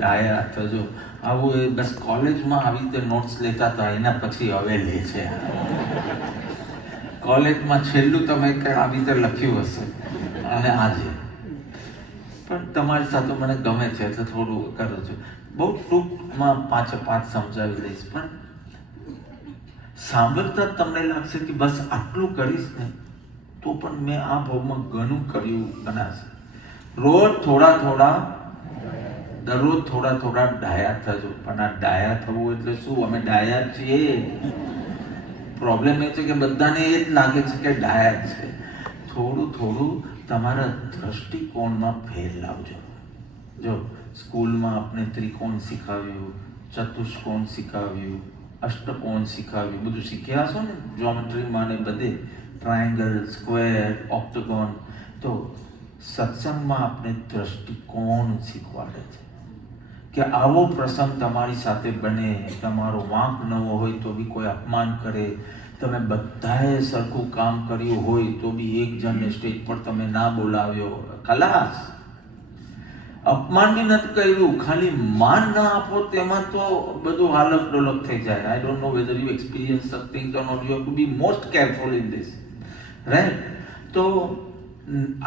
ડાયા થજો. આવું એ બસ કોલેજમાં આવી રીતે નોટ્સ લેતા હતા, એના પછી હવે લે છે. કોલેજમાં છેલ્લું તમે કંઈ આવી રીતે લખ્યું હશે અને આજે પણ તમારી સાથે મને ગમે છે એટલે થોડું કરું છું. બહુ ટૂંકમાં 5 સમજાવી દઈશ, પણ સાંભળતા તમને લાગશે કે બસ આટલું કરીશ ને તો પણ મેં આ ભાવમાં ઘણું કર્યું ગણાશે. દરરોજ થોડા ડાયા થજો. પણ આ ડાયા થવું એટલે શું? અમે ડાયા છીએ. પ્રોબ્લેમ એ છે કે બધાને એ જ લાગે છે કે ડાયા છે. થોડું તમારા દ્રષ્ટિકોણમાં ફેર લાવજો. જો સ્કૂલમાં આપણે ત્રિકોણ શીખવ્યું, ચતુષ્કોણ શીખવ્યું, અષ્ટકોણ શીખવ્યું, બધું શીખ્યા હશો ને જ્યોમેટ્રીમાં ને બધે, ટ્રાયંગલ, સ્ક્વેર, ઓક્ટોગોન. તો સત્સંગમાં આપણે દ્રષ્ટિકોણ શીખવાડે છે કે આવો પ્રસંગ તમારી સાથે બને, તમારો વાંક નવો હોય તો બી કોઈ અપમાન કરે, તમે બધાએ સરખું કામ કર્યું હોય તો બી એક જણને સ્ટેજ પર તમે ના બોલાવ્યો, ખલાસ. અપમાન બી નથી કર્યું, ખાલી માન ના આપો તેમાં તો બધું હાલત ડોલક થઈ જાય. I don't know whether you experience such things or not. You have to be most careful in this, right? તો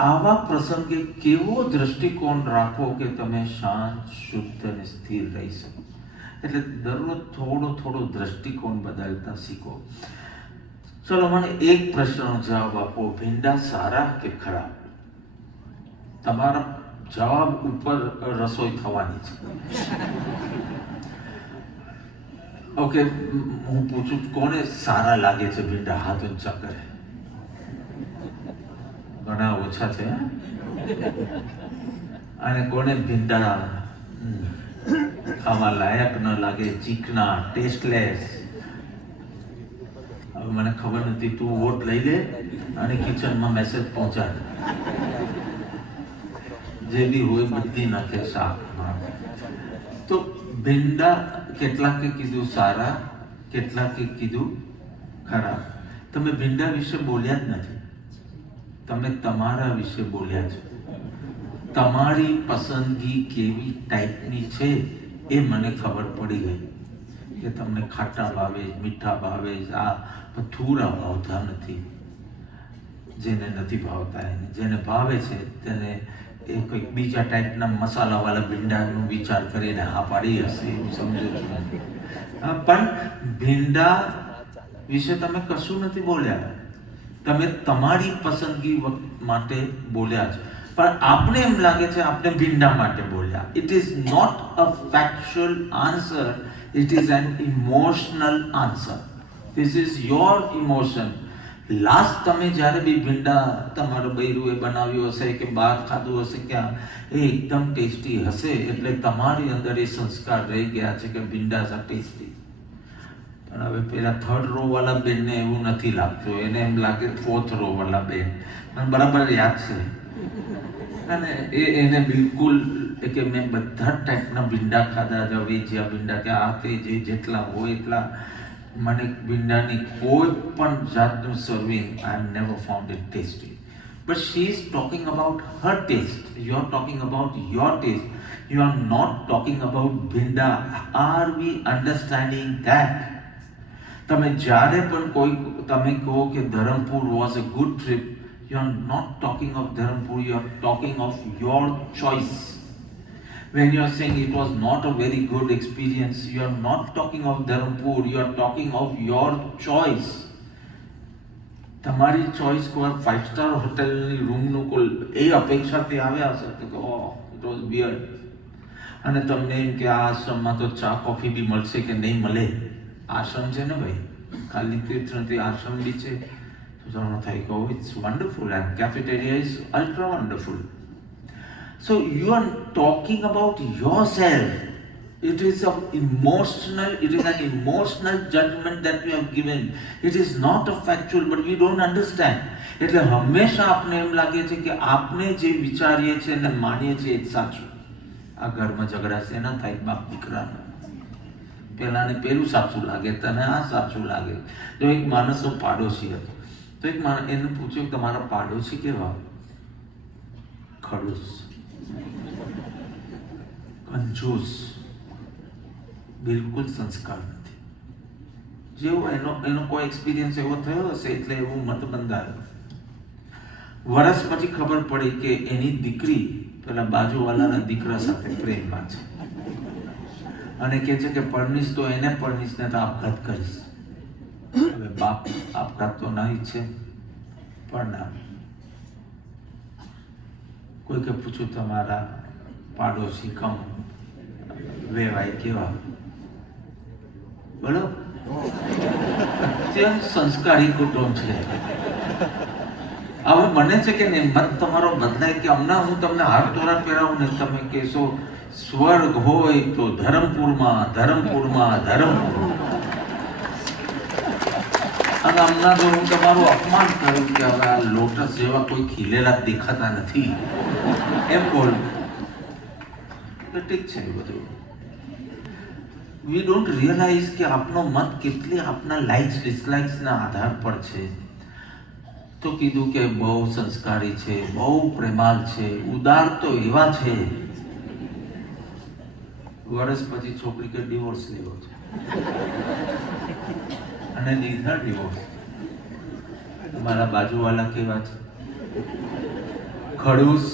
આવા પ્રસંગે કેવો દ્રષ્ટિકોણ રાખો કે તમે શાંત, શુદ્ધ અને સ્થિર રહી શકો. એટલે દરરોજ થોડો દ્રષ્ટિકોણ બદલતા શીખો. ચલો, મને એક પ્રશ્નનો જવાબ આપો. ભીંડા સારા કે ખરાબ? તમારા જવાબ ઉપર રસોઈ થવાની છે. ઓકે, હું પૂછું, કોને સારા લાગે છે ભીંડા? હાથ ઊંચા કરે. ઘણા ઓછા છે. અને કોને ભીંડા ખાવા લાયક ન લાગે, ચીકણા, ટેસ્ટલેસ? હવે મને ખબર નથી, તું વોટ લઈ લે અને કિચનમાં મેસેજ પહોંચાડ. જે બી હોય બધી નાખે શાકમાં. તો ભીંડા કેટલાકે કીધું સારા, કેટલાકે કીધું ખરાબ. તમે ભીંડા વિશે બોલ્યા જ નથી, તમે તમારા વિશે બોલ્યા છો. તમારી પસંદગી કેવી ટાઈપની છે એ મને ખબર પડી ગઈ કે તમને ખાટા ભાવે, મીઠા ભાવે, આ પથુરા ભાવતા નથી. જેને નથી ભાવતા એને, જેને ભાવે છે તેને એ કોઈક બીજા ટાઈપના મસાલાવાળા ભીંડાનો વિચાર કરીને હા પાડી હશે, એવું સમજો છું. પણ ભીંડા વિશે તમે કશું નથી બોલ્યા. તમે તમારી પસંદગી માટે બોલ્યા છો, પણ આપણે એમ લાગે છે આપણે ભીંડા માટે બોલ્યા. It is not a factual answer, it is an emotional answer. This is your emotion. Last તમે જ્યારે બી ભીંડા તમારું બૈરુએ બનાવ્યું હશે કે બહાર ખાધું હશે, ક્યાં એ એકદમ ટેસ્ટી હશે, એટલે તમારી અંદર એ સંસ્કાર રહી ગયા છે કે ભીંડા આર ટેસ્ટી. પણ હવે પેલા 3rd રો વાળા બેનને એવું નથી લાગતું, એને એમ લાગે 4th રો વાળા બેન. મને બરાબર યાદ છે. અને એને બિલકુલ કે મેં બધા ટાઈપના ભીંડા ખાધા, રવેજિયા ભીંડા કે આ તે જે જેટલા હોય એટલા. મને ભીંડાની કોઈ પણ જાતનું serving I have never found it tasty. But she is talking about her taste. You are talking about your taste. You are not talking about bhinda. Are we understanding that? તમે જ્યારે પણ કોઈ તમે કહો કે Dharampur was a good trip, you are not talking of Dharampur, you are talking of your choice. When you are saying it was not a very good experience, you are not talking of Dharampur, you are talking of your choice. તમારી choice કોઈ 5-star હોટલની રૂમનું કોઈ એ અપેક્ષાથી આવ્યા હશે કે it was weird. અને તમને એમ કે આ આશ્રમમાં તો ચા કોફી બી મળશે કે નહીં મળે. આશ્રમ છે ને ભાઈ, ખાલી તીર્થ નથી, આશ્રમ બી છે. So it's wonderful, and cafeteria is ultra wonderful. So you are talking about yourself. It is an emotional judgment that you have given. It is not a factual, but we don't understand. એટલે હંમેશા આપણે એમ લાગે છે કે આપણે જે વિચારીએ છીએ અને માનીએ છીએ એ જ સાચું. આ ઘરમાં ઝઘડા છે ના થાય બાપ દીકરાનો, પેલાને પેલું સાચું લાગે, તને આ સાચું લાગે. જો એક માણસનો પાડોશી હતો, તો એક માણસ એને પૂછ્યું કે તમારા પાડોશી કેવા? ખડૂસ. કંજૂસ બિલકુલ સંસ્કાર નથી. જેવો એનો કોઈ એક્સપિરિયન્સ એવો થયો હશે એટલે એવું મત બંધાયો. વર્ષ પછી ખબર પડી કે એની દીકરી પેલા બાજુવાળાના દીકરા સાથે પ્રેમમાં છે અને કહે છે કે પરણીશ તો એને પરણીશ ને તો આપઘાત કરીશ. હવે બાપ આપઘાત તો નહીં છે પણ ના. કોઈ કે પૂછું તમારા પાડોશી કમ વેવાય કેવા? બોલો, અત્યંત સંસ્કારી કુટુંબ છે. હવે મને છે કે નહીં મત તમારો બદલાય કે હમણાં હું તમને હાર તોરા પહેરાવું ને તમે કહેશો સ્વર્ગ હોય તો ધરમપુરમાં અને હમણાં જો હું તમારું અપમાન કરું કે હવે આ લોટસ જેવા કોઈ ખીલેલા દેખાતા નથી એમ બોલ તો ઠીક છે. બધું વી ડોન્ટ રિયલાઇઝ કે આપનો મત કેટલી આપના લાઇક્સ ડિસલાઇક્સના આધાર પર છે. તો કીધું કે બહુ સંસ્કારી છે, બહુ પ્રેમાળ છે, ઉદાર તો એવા છે. વર્ષ પછી છોકરી કે ડિવોર્સ લેવો છે અને લીધા ડિવોર્સ. તમારા બાજુવાળા કેવા છે? ખડૂસ,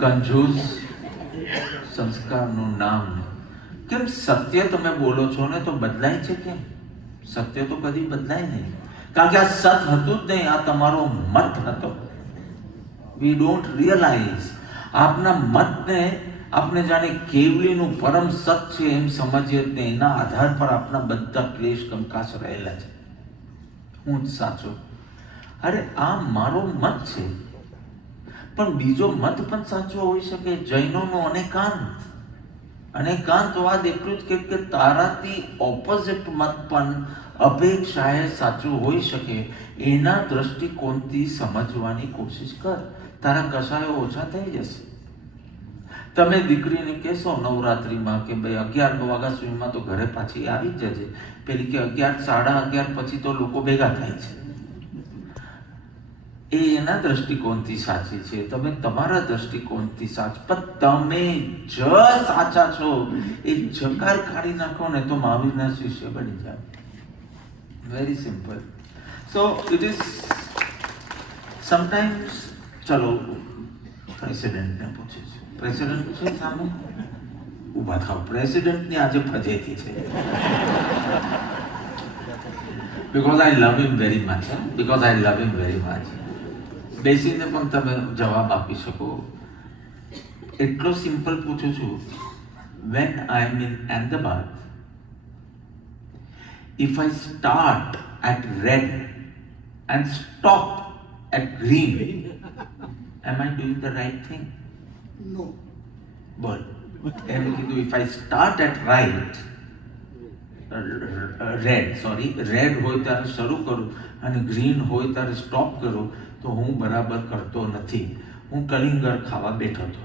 કંજૂસ, સંસ્કારનું નામ. કેમ સત્ય તમે બોલો છો ને તો બદલાય છે કેમ? સત્ય તો કદી બદલાય નહીં, કારણ કે આ સત હતું જ નહીં, આ તમારો મત હતો. We don't realise. આપના મતને આપણે જાણે કેવલીનું પરમ સત છે એમ સમજીએ જ નહીં. એના આધાર પર આપણા બધા ક્લેશ કંકાસ રહેલા છે. હું જ સાચો. અરે આ મારો મત છે પણ બીજો મત પણ સાચો હોઈ શકે. જૈનોનો અનેકાંતવાદ એટલું જ કે તારાથી ઓપોઝિટ મત પણ અપેક્ષાએ સાચું હોઈ શકે. એના દ્રષ્ટિકોણથી સમજવાની કોશિશ કર, તારા કસાયો ઓછા થઈ જશે. તમે દીકરીને કહેશો નવરાત્રિમાં કે ભાઈ 11 વાગ્યા સુધીમાં તો ઘરે પાછી આવી જ જજે. પેલી કે 11, 11:30 પછી તો લોકો ભેગા થાય છે. એ એના દ્રષ્ટિકોણથી સાચી છે, તમે તમારા દ્રષ્ટિકોણથી સાચું. પણ તમે જ સાચા છો એ જકાર કાઢી નાખો ને તો મહાવીરના શિષ્ય બની જાય. Very simple. So it is sometimes. ચલો પ્રેસિડેન્ટને પૂછે છે. પ્રેસિડેન્ટ છે સામે, ઊભા થાવ. પ્રેસિડેન્ટની આજે ફજેતી છે. because I love him very much. બેસીને પણ તમે જવાબ આપી શકો. એટલો સિમ્પલ પૂછું છું. when I am in Ahmedabad, if I start at red and stop at green, am I doing the right thing? No. But if I start at red હોય ત્યારે શરૂ કરું અને ગ્રીન હોય ત્યારે સ્ટોપ કરું તો હું બરાબર કરતો નથી. હું કલિંગર ખાવા બેઠો હતો.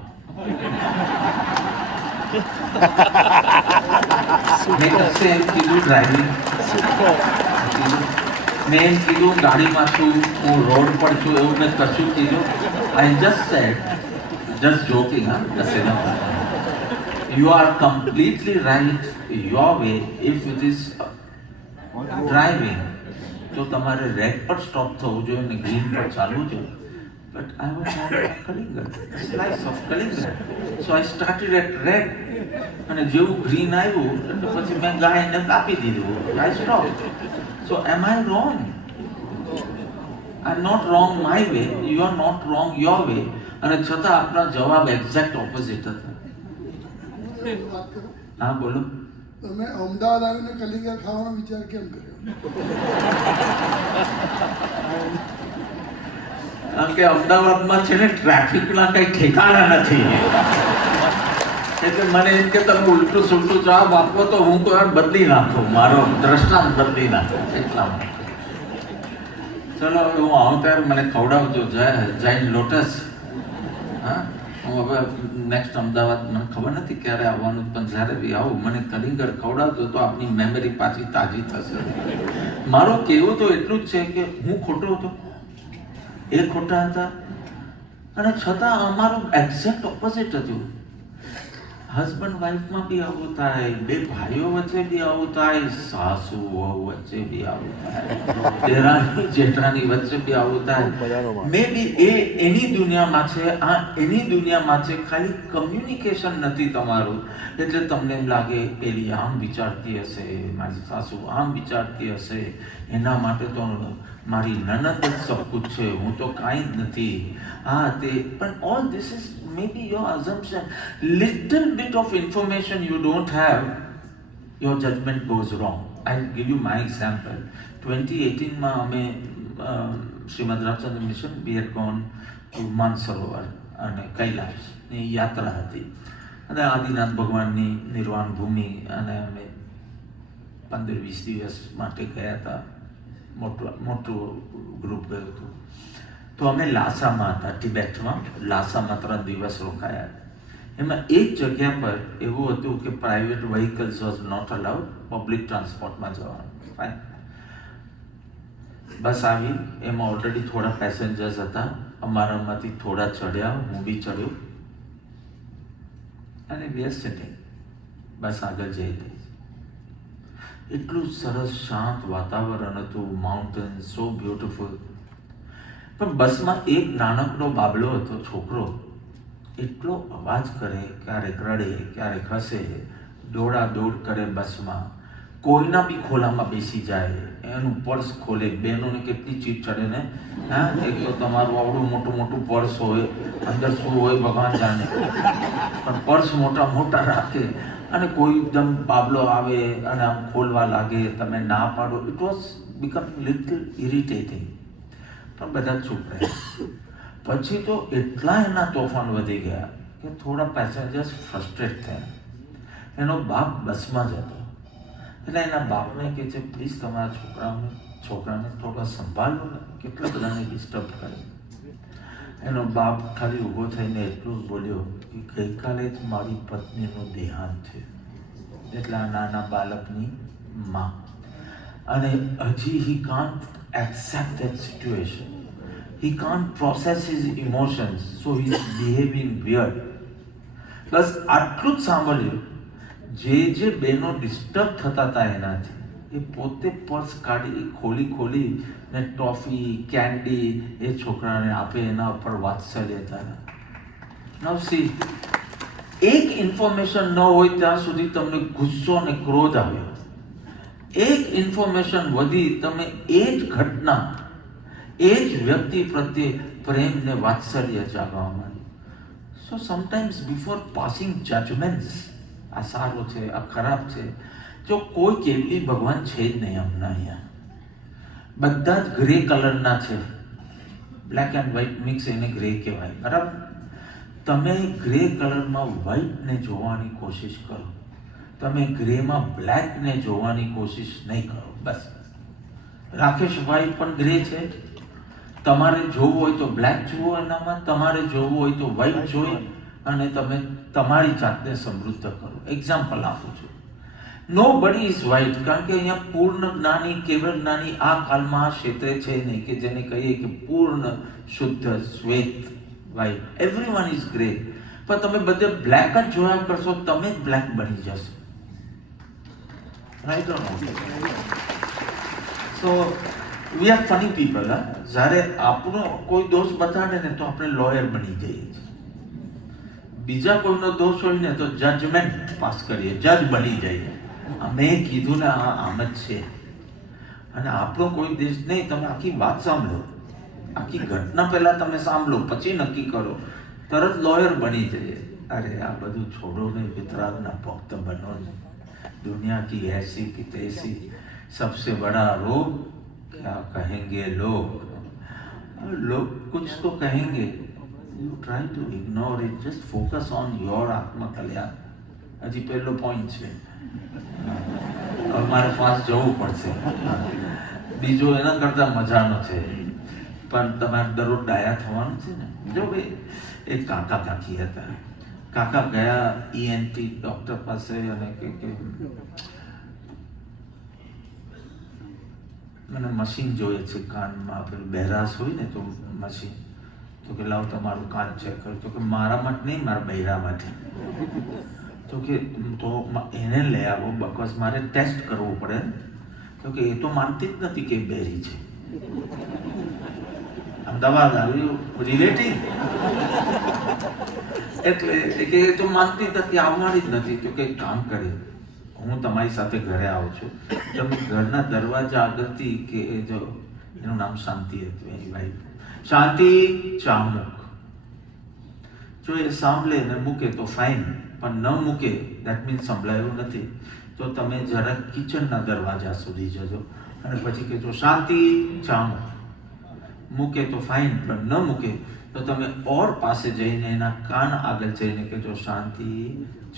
મેં એમ કીધું ડ્રાઇવિંગ, મેં એમ કીધું ગાડીમાં છું, હું રોડ પર છું, એવું મેં કશું કીધું. I just said, just joking. You are completely right your way if it is driving. તો તમારે રેડ પર સ્ટોપ થવું જોઈએ અને ગ્રીન પર ચાલવું જોઈએ. But I was having kalingar, slice of kalingar. So I started at red અને જેવું ગ્રીન આવ્યું એટલે પછી મેં ગાયને કાપી દીધું. I stop. So am I wrong? I am not wrong my way, you are not wrong your way. અને છતાં આપણા જવાબ એક્ઝેક્ટ ઓપોઝિટ હતા. હા બોલો. તમે અમદાવાદ આવીને કલિંગર ખાવાનો વિચાર કેમ કર્યો? કારણ કે અમદાવાદમાં છે ને ટ્રાફિકના કઈ ઠેકાણા નથી. એટલે મને એમ કે તમે ઉલટું સુલટું જવાબ આપો તો હું કોઈ વાર બદલી નાખું, મારો દ્રષ્ટાંત બદલી નાખું. એટલા માટે ચલો હવે હું આવું ત્યારે મને ખવડાવજો જૈન લોટસ. હા, હું હવે નેક્સ્ટ અમદાવાદ મને ખબર નથી ક્યારે આવવાનું, પણ જ્યારે બી આવું મને કલિંગર ખવડાવજો તો આપની મેમરી પાછી તાજી થશે. મારું કહેવું તો એટલું જ છે કે હું ખોટો હતો, એ ખોટા હતા, અને છતાં અમારું એક્ઝેક્ટ ઓપોઝિટ હતું. હસબન્ડ વાઈફમાં બી આવું થાય, બે ભાઈઓ વચ્ચે બી આવું થાય, સાસુ વહુ વચ્ચે બી આવું થાય, દેરાણી જેઠાણી વચ્ચે બી આવું થાય. મે બી એની દુનિયામાં છે, આ એની દુનિયામાં છે. ખાલી કમ્યુનિકેશન નથી તમારું, એટલે તમને એમ લાગે પેલી આમ વિચારતી હશે, મારી સાસુ આમ વિચારતી હશે, એના માટે તો મારી નનદ જ સબ કુછ છે, હું તો કાંઈ જ નથી. હા તે પણ all this is maybe your assumption. Little bit of information you don't have, your judgment goes wrong. I'll give you my example. 2018 માં અમે Shrimad Rajchandra mission we had gone to Mansarovar અને કૈલાસની યાત્રા હતી, અને આદિનાથ ભગવાનની નિર્વાણ ભૂમિ, અને અમે 15-20 દિવસ માટે ગયા હતા. મોટું ગ્રુપ ગયું હતું. તો અમે લાસામાં હતા, તિબેટમાં લાસામાં 3 દિવસ રોકાયા. એમાં એક જગ્યા પર એવું હતું કે private vehicles was not allowed, public ટ્રાન્સપોર્ટમાં જવાનું. ફાઇન. બસ આવી, એમાં ઓલરેડી થોડા પેસેન્જર્સ હતા, અમારામાંથી થોડા ચડ્યા, હું બી ચડ્યો, અને વી આર સિટિંગ. બસ આગળ જઈ હતી. એટલું સરસ શાંત વાતાવરણ હતું, માઉન્ટેન, સો બ્યુટીફુલ. પણ બસમાં એક નાનકડો બાબલો હતો, છોકરો, એટલો અવાજ કરે, ક્યારેક રડે, ક્યારેક હસે, દોડ કરે બસમાં. કોઈના બી ખોલામાં બેસી જાય, એનું પર્સ ખોલે. બહેનોને કેટલી ચીજ ચડે ને. હા, એક તો તમારું આવડું મોટું પર્સ હોય, અંદર શું હોય ભગવાન જાણે, પણ પર્સ મોટા રાખે, અને કોઈ એકદમ બાબલો આવે અને આમ ખોલવા લાગે, તમે ના પાડો. It was become little irritating. પણ બધા ચૂપ રહ્યા. પછી તો એટલા એના તોફાન વધી ગયા કે થોડા પેસેન્જર્સ ફ્રસ્ટ્રેટ થયા. એનો બાપ બસમાં જ હતો, એટલે એના બાપને કહે છે, પ્લીઝ તમારા છોકરાને થોડા સંભાળો ને, કેટલા બધાને ડિસ્ટર્બ કરે. એનો બાપ ખાલી ઊભો થઈને એટલું જ બોલ્યો કે ગઈકાલે જ મારી પત્નીનું દેહાંત થયું, એટલે આ નાના બાળકની માં. અને હજી he can't accept that situation. He can't process his emotions, so he's behaving weird. બસ આટલું જ સાંભળ્યું. જે બહેનો ડિસ્ટર્બ થતા હતા એનાથી, એ પોતે પર્સ કાઢી ખોલી ને ટોફી, કેન્ડી એ છોકરાને આપે, એના ઉપર વાત્સલ્ય થાય. નાઉ સી, એક ઇન્ફોર્મેશન ન હોય ત્યાં સુધી તમને ગુસ્સો અને ક્રોધ આવ્યો. એક ઇન્ફોર્મેશન વધી, તમે એ જ ઘટના, એ જ વ્યક્તિ પ્રત્યે પ્રેમ ને વાત્સલ્ય જાગવા માંડ્યું. સો સમટાઈમ્સ બિફોર પાસિંગ જજમેન્ટ્સ, આ સારું છે, આ ખરાબ છે, જો કોઈ કેવલી ભગવાન છે જ નહીં હમણાં અહીંયા. બધા જ ગ્રે કલરના છે, બ્લેક એન્ડ વ્હાઇટ મિક્સ, એને ગ્રે કહેવાય, બરાબર? તમે ગ્રે કલરમાં વ્હાઇટને જોવાની કોશિશ કરો, તમે ગ્રેમાં બ્લેકને જોવાની કોશિશ નહીં કરો. બસ, રાકેશભાઈ પણ ગ્રે છે. તમારે જોવું હોય તો બ્લેક જુઓ એનામાં, તમારે જોવું હોય તો વ્હાઇટ જોઈ અને તમે તમારી જાતને સમૃદ્ધ કરો. એક્ઝામ્પલ આપું છું. નો બડી ઇઝ વ્હાઇટ, કારણ કે અહીંયા પૂર્ણ જ્ઞાની, કેવળ જ્ઞાની આ કાલમાં આ ક્ષેત્રે છે નહીં કે જેને કહીએ કે પૂર્ણ શુદ્ધ શ્વેત વ્હાઇટ. Everyone is grey. પણ તમે બધે બ્લેક જ જોયા કરશો, તમે જ બ્લેક બની જશો. Right or not? So we are funny people. જ્યારે આપણો કોઈ દોષ બતાડે ને તો આપણે લોયર બની જઈએ છીએ. બીજા કોઈનો દોષ હોય ને તો જજમેન્ટ પાસ કરીએ, જજ બની જઈએ. મેં કીધું ને આમ જ છે. અને આપણો કોઈ દેશ નહીં, તમે આખી વાત સાંભળો, આખી ઘટના પહેલા તમે સાંભળો, પછી નક્કી કરો, તરત લોયર બની જઈએ. અરે આ બધું છોડો ને, વિતરાગના ભક્ત બનો ને. दुनिया की ऐसी की तैसी, सबसे बड़ा रोग क्या कहेंगे लोग कुछ तो कहेंगे, you try to ignore it, just focus on your આત્મ કલ્યાણ. હજી પહેલો પોઈન્ટ છે, મારે ફાસ્ટ જવું પડશે. બીજો એના કરતા મજાનો છે, પણ તમારે દરરોજ ડાયા થવાનું છે ને. જો ભાઈ, એક કાકા કાકી હતા. કાકા ગયા ENT ડૉક્ટર પાસે અને કે મને મશીન જોઈએ છે કાનમાં, પેલું બહેરાશ હોય ને તો મશીન. તો કે લાવ તમારું કાન ચેક કરો. તો કે મારા માટે નહીં, મારા બૈરા માટે. તો કે તો એને લઈ આવો બકવાસ, મારે ટેસ્ટ કરવું પડે. તો કે એ તો માનતી જ નથી કે બેરી છે. અમદાવાદ આવ્યું રિલેટિવ, એટલે કે એ તો માનતી નથી, આવનારી જ નથી. તો કે એક કામ કરે, હું તમારી સાથે ઘરે આવું છું, તમે ઘરના દરવાજા આગળથી કે જો એનું નામ શાંતિ હતું, એની વાઈફ શાંતિ, ચા મૂક. જો એ સાંભળે ને મૂકે તો ફાઇન, પણ ન મૂકે દેટ મીન્સ સંભળાયું નથી. તો તમે જરાક કિચનના દરવાજા સુધી જજો અને પછી કહેજો શાંતિ, ચા મૂક. મૂકે તો ફાઇન, પણ ન મૂકે તો તમે ઓર પાસે જઈને એના કાન આગળ જઈને કહેજો શાંતિ,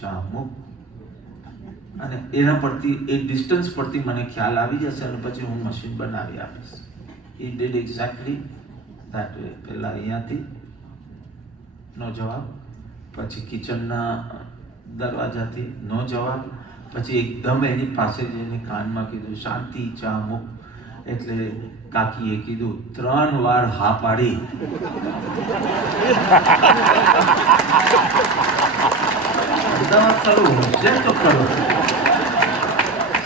ચા મૂક. અને એના પરથી એ ડિસ્ટન્સ પરથી મને ખ્યાલ આવી જશે અને પછી હું મશીન બનાવી આપીશ. એ ડીડ એક્ઝેક્ટલી દેટ વે. પહેલાં અહીંયાથી નો જવાબ, પછી કિચનના દરવાજાથી નો જવાબ, પછી એકદમ એની પાસે જઈને કાનમાં કીધું શાંતિ, ચા મૂક. એટલે કાકીએ કીધું 3 વાર હા પાડી. અમદાવાદ ખરું હોશે તો ખરું,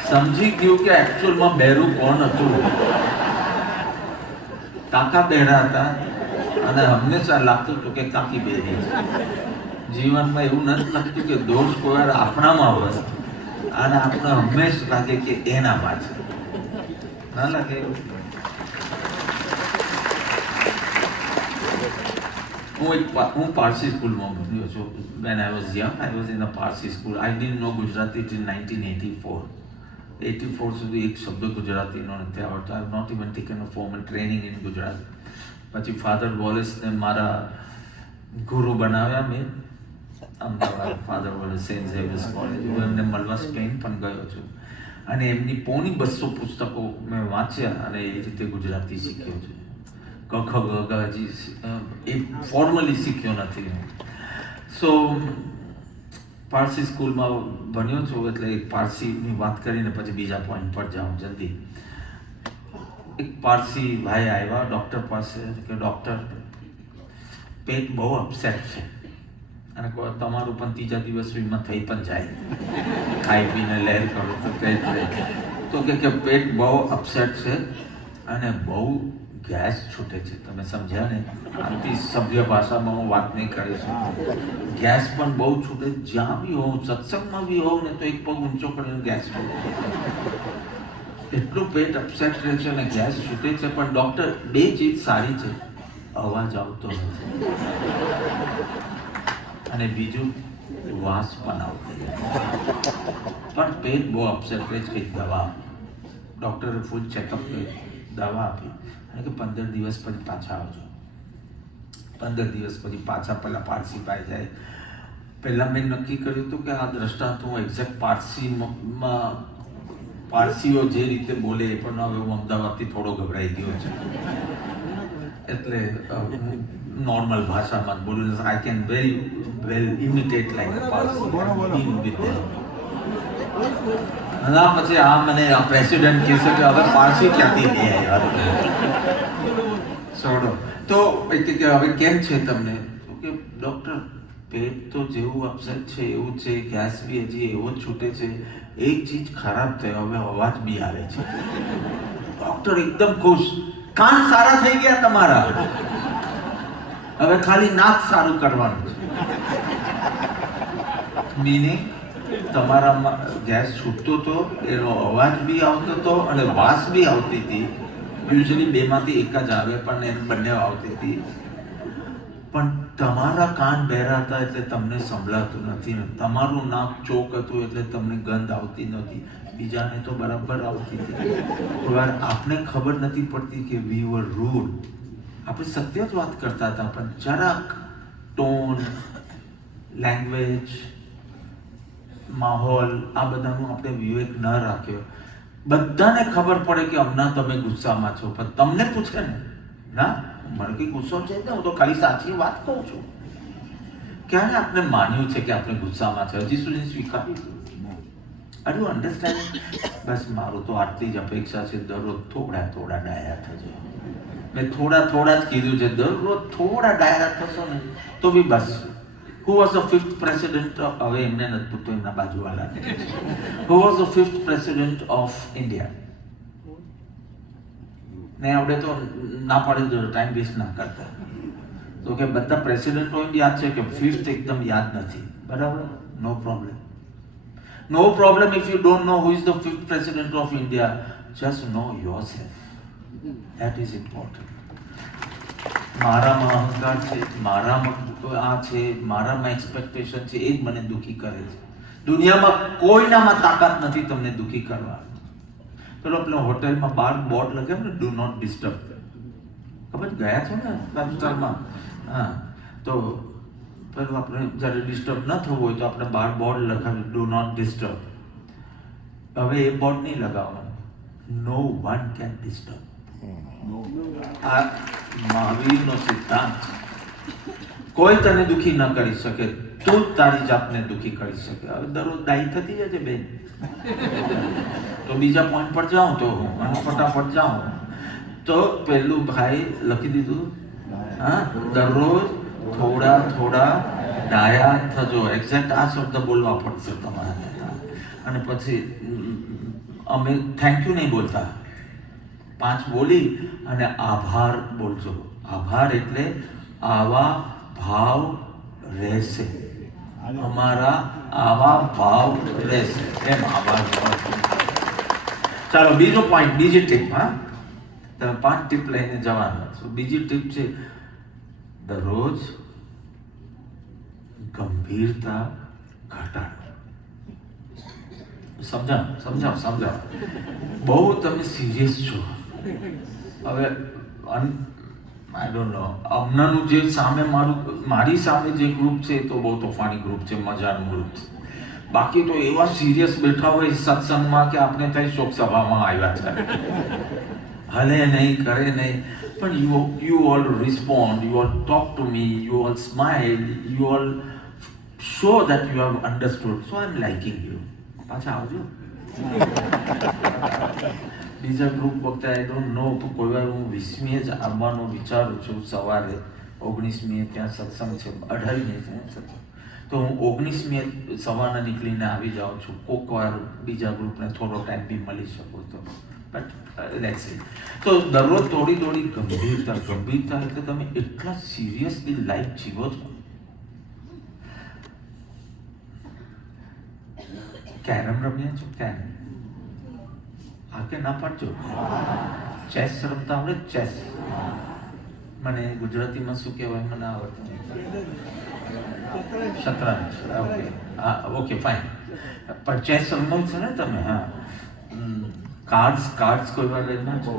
સમજી ગયું કે એકચ્યુઅલમાં બહેરું કોણ હતું. કાકા બહેરા હતા અને હંમેશા લાગતું હતું કે કાકી બહેરી છે. જીવનમાં એવું નથી લાગતું કે દોષ કોઈ વાર આપણામાં હોય અને આપણે હંમેશા લાગે કે એનામાં છે, ના લાગે એવું? હું પારસી સ્કૂલમાં ભણ્યો છું. when I was young, I was in a Parsi school. I didn't know Gujarati till 1984. 84 સુધી એક શબ્દ ગુજરાતીનો નથી આવડતો. I have not even taken a formal training in Gujarati. પછી ફાધર વોલેસને મારા ગુરુ બનાવ્યા મેં Ahmedabad, father Wallace Saint Xavier's college. હું એમને મળવા સ્પેન પણ ગયો છું અને એમની પોણી 200 પુસ્તકો મેં વાંચ્યા અને એ રીતે ગુજરાતી શીખ્યો છું. કખ ગગ હજી એ ફોર્મલી શીખ્યો નથી. સો પારસી સ્કૂલમાં ભણ્યો છું, એટલે એક પારસીની વાત કરીને પછી બીજા પોઈન્ટ પર જાઉં જલ્દી. એક પારસી ભાઈ આવ્યા ડૉક્ટર પાસે કે ડૉક્ટર, પેટ બહુ અપસેટ છે અને તમારું પણ 3જા દિવસ સુધીમાં થઈ પણ જાય, ખાઈ પીને લહેર કરો તો પેટ રહે. તો કે પેટ બહુ અપસેટ છે અને બહુ ગેસ છૂટે છે. તમે સમજ્યા ને? આથી સભ્ય ભાષામાં હું વાત નહીં કરી શકું. ગેસ પણ બહુ છૂટે, જ્યાં બી હોઉં, સત્સંગમાં બી હોઉં ને તો એક પગ ઊંચો કરીને ગેસ છૂટે. એટલું પેટ અપસેટ રહે છે અને ગેસ છૂટે છે. પણ ડૉક્ટર, 2 ચીજ સારી છે, અવાજ આવતો નથી અને બીજું વાસ પણ આવતો નથી. પણ પેટ બહુ અપસેટ રહે છે, કંઈક દવા. ડૉક્ટરે ફૂલ ચેકઅપ કરી દવા આપી અને કે 15 દિવસ પછી પાછા આવજો. 15 દિવસ પછી પાછા પહેલાં પારસી પાઈ જાય. પહેલાં મેં નક્કી કર્યું હતું કે આ દ્રષ્ટાંત હું એક્ઝેક્ટ પારસીમાં પારસીઓ જે રીતે બોલે એ પણ હવે હું અમદાવાદથી થોડો ગભરાઈ ગયો છું, એટલે નોર્મલ ભાષામાં જ બોલું. I can very well imitate like Parsi. ના પછી આ મને આ પ્રેસિડેન્ટ કહેશે કે હવે પારસી ક્યાંથી લે આવ્યા, છોડો. તો કે હવે કેમ છે તમને? તો કે ડૉક્ટર, પેટ તો જેવું અપસેટ છે એવું છે, ગેસ બી હજી એવો જ છૂટે છે, એક ચીજ ખરાબ થયો, હવે અવાજ બી આવે છે. ડૉક્ટર એકદમ ખુશ, કાન સારા થઈ ગયા તમારા, હવે ખાલી નાક સારું કરવાનું છે. મીનિંગ તમારામાં ગેસ છૂટતો હતો, એનો અવાજ બી આવતો હતો અને વાસ બી આવતી હતી. યુઝ્યુઅલી 2માંથી એક જ આવે, પણ એ બંને આવતી હતી. પણ તમારા કાન બહેરા હતા એટલે તમને સંભળાતું નથી ને તમારું નાક ચોક હતું એટલે તમને ગંધ આવતી નહોતી, બીજાને તો બરાબર આવતી હતી. વાર આપણે ખબર નથી પડતી કે વી વર રૂડ. આપણે સત્ય જ વાત કરતા હતા, પણ જરાક ટોન, લેંગ્વેજ, માહોલ આ બધાનું આપણે વિવેક ન રાખ્યો. બધાને ખબર પડે કે હમણાં તમે ગુસ્સામાં છો, પણ તમને પૂછે ને, ના મને કંઈ ગુસ્સો છે ને, હું તો ખાલી સાચી વાત કહું છું. ક્યારે આપણે માન્યું છે કે આપણે ગુસ્સામાં છે? હજી સુધી સ્વીકાર્યું? Are you understand? બસ મારું તો આટલી જ અપેક્ષા છે, દરરોજ થોડા ડાયા થજો. મેં થોડા જ કીધું છે, દરરોજ થોડા ડાયા થશો ને તો બી બસ Who was the 5th president of, હવે એમને નથી પૂછતો, એમના બાજુવાળાને. Who was the 5th president of India? ને આવડે તો ના પાડી દો, ટાઈમ વેસ્ટ ના કરતા. તો કે બધા પ્રેસિડેન્ટો યાદ છે કે 5th એકદમ યાદ નથી, બરાબર? નો problem. No problem if you don't know who is the 5th president of India. Just know yourself. That is important. મારામાં અહંકાર છે, મારામાં આ છે, મારામાં એક્સપેક્ટેશન છે, એ જ મને દુઃખી કરે છે. દુનિયામાં કોઈનામાં તાકાત નથી તમને દુઃખી કરવા. પેલો હોટેલમાં બાર બોર્ડ લગાવ્યું ને, ડુ નોટ ડિસ્ટર્બ. ખબર ગયા છો ને 5 હા, તો પેલું આપણે જ્યારે ડિસ્ટર્બ ન થવું હોય તો આપણે બાર બોર્ડ લગાવ્યું, ડુ નોટ ડિસ્ટર્બ. હવે એ બોર્ડ નહીં લગાવવાનું, નો વન કેન ડિસ્ટર્બ. આ મહાવીરનો સિદ્ધાંત. કોઈ તને દુઃખી ન કરી શકે, તું જ તારી જાતને દુઃખી કરી શકે. હવે દરરોજ ડાઈ થતી જશે બેન, તો બીજા પોઈન્ટ પર જાઉં તો હું ફટાફટ જાઉં તો પેલું ભાઈ લખી દીધું, હા, દરરોજ થોડા થોડા ડાયા થજો. એક્ઝેક્ટ આ શબ્દ બોલવા પડશે તમારે. અને પછી અમે થેન્ક યુ નહીં બોલતા, 5 બોલી અને આભાર બોલજો. આભાર એટલે આવા ભાવ રહેશે, અમારા આવા ભાવ રહેશે, એમ આભાર. ચાલો બીજો પોઈન્ટ, બીજી ટીપ. હા, તમે 5 ટીપ લઈને જવાના છો. બીજી ટીપ છે દરરોજ ગંભીરતા ઘટાડો. સમજાવો. બહુ તમે સિરિયસ છો. હવે આઈ ડોન્ટ નો, હમણાંનું જે સામે મારી સામે જે ગ્રુપ છે તો બહુ તોફાની ગ્રુપ છે, મજાનું ગ્રુપ છે. બાકી તો એવા સિરિયસ બેઠા હોય સત્સંગમાં કે આપણે ત્યાં શોક સભામાં આવ્યા છે. હલે નહીં, કરે નહીં, પણ you all respond, you all talk to me, you all smile, you all show that you have understood, so I'm liking you. પાછા આવજો. બીજા ગ્રુપ વખતે આઈ ડોન્ટ નો, તો કોઈ વાર હું 20મીએ જ આવવાનો વિચારું છું. સવારે 19મીએ ત્યાં સત્સંગ છે, 18મીએ છે સત્સંગ, તો હું 19મીએ સવારના નીકળીને આવી જાઉં છું. કોઈક વાર બીજા ગ્રુપને થોડો ટાઈમ બી મળી શકો તો, બટ લેટ્સ સી. તો દરરોજ થોડી ગંભીરતા એટલે તમે એટલા સિરિયસલી લાઈફ જીવો છો. કેરમ રમ્યા છો? કેરમ આ કે ના પાડજો. ચેસ રમતા આવડે? ચેસ મને ગુજરાતીમાં શું કહેવાય મને આવડતું. શતરંજ. ઓકે, હા, ઓકે, ફાઇન. પણ ચેસ રમો છો ને તમે? હા. કાર્ડ્સ કોઈ વાર રમ્યા છો?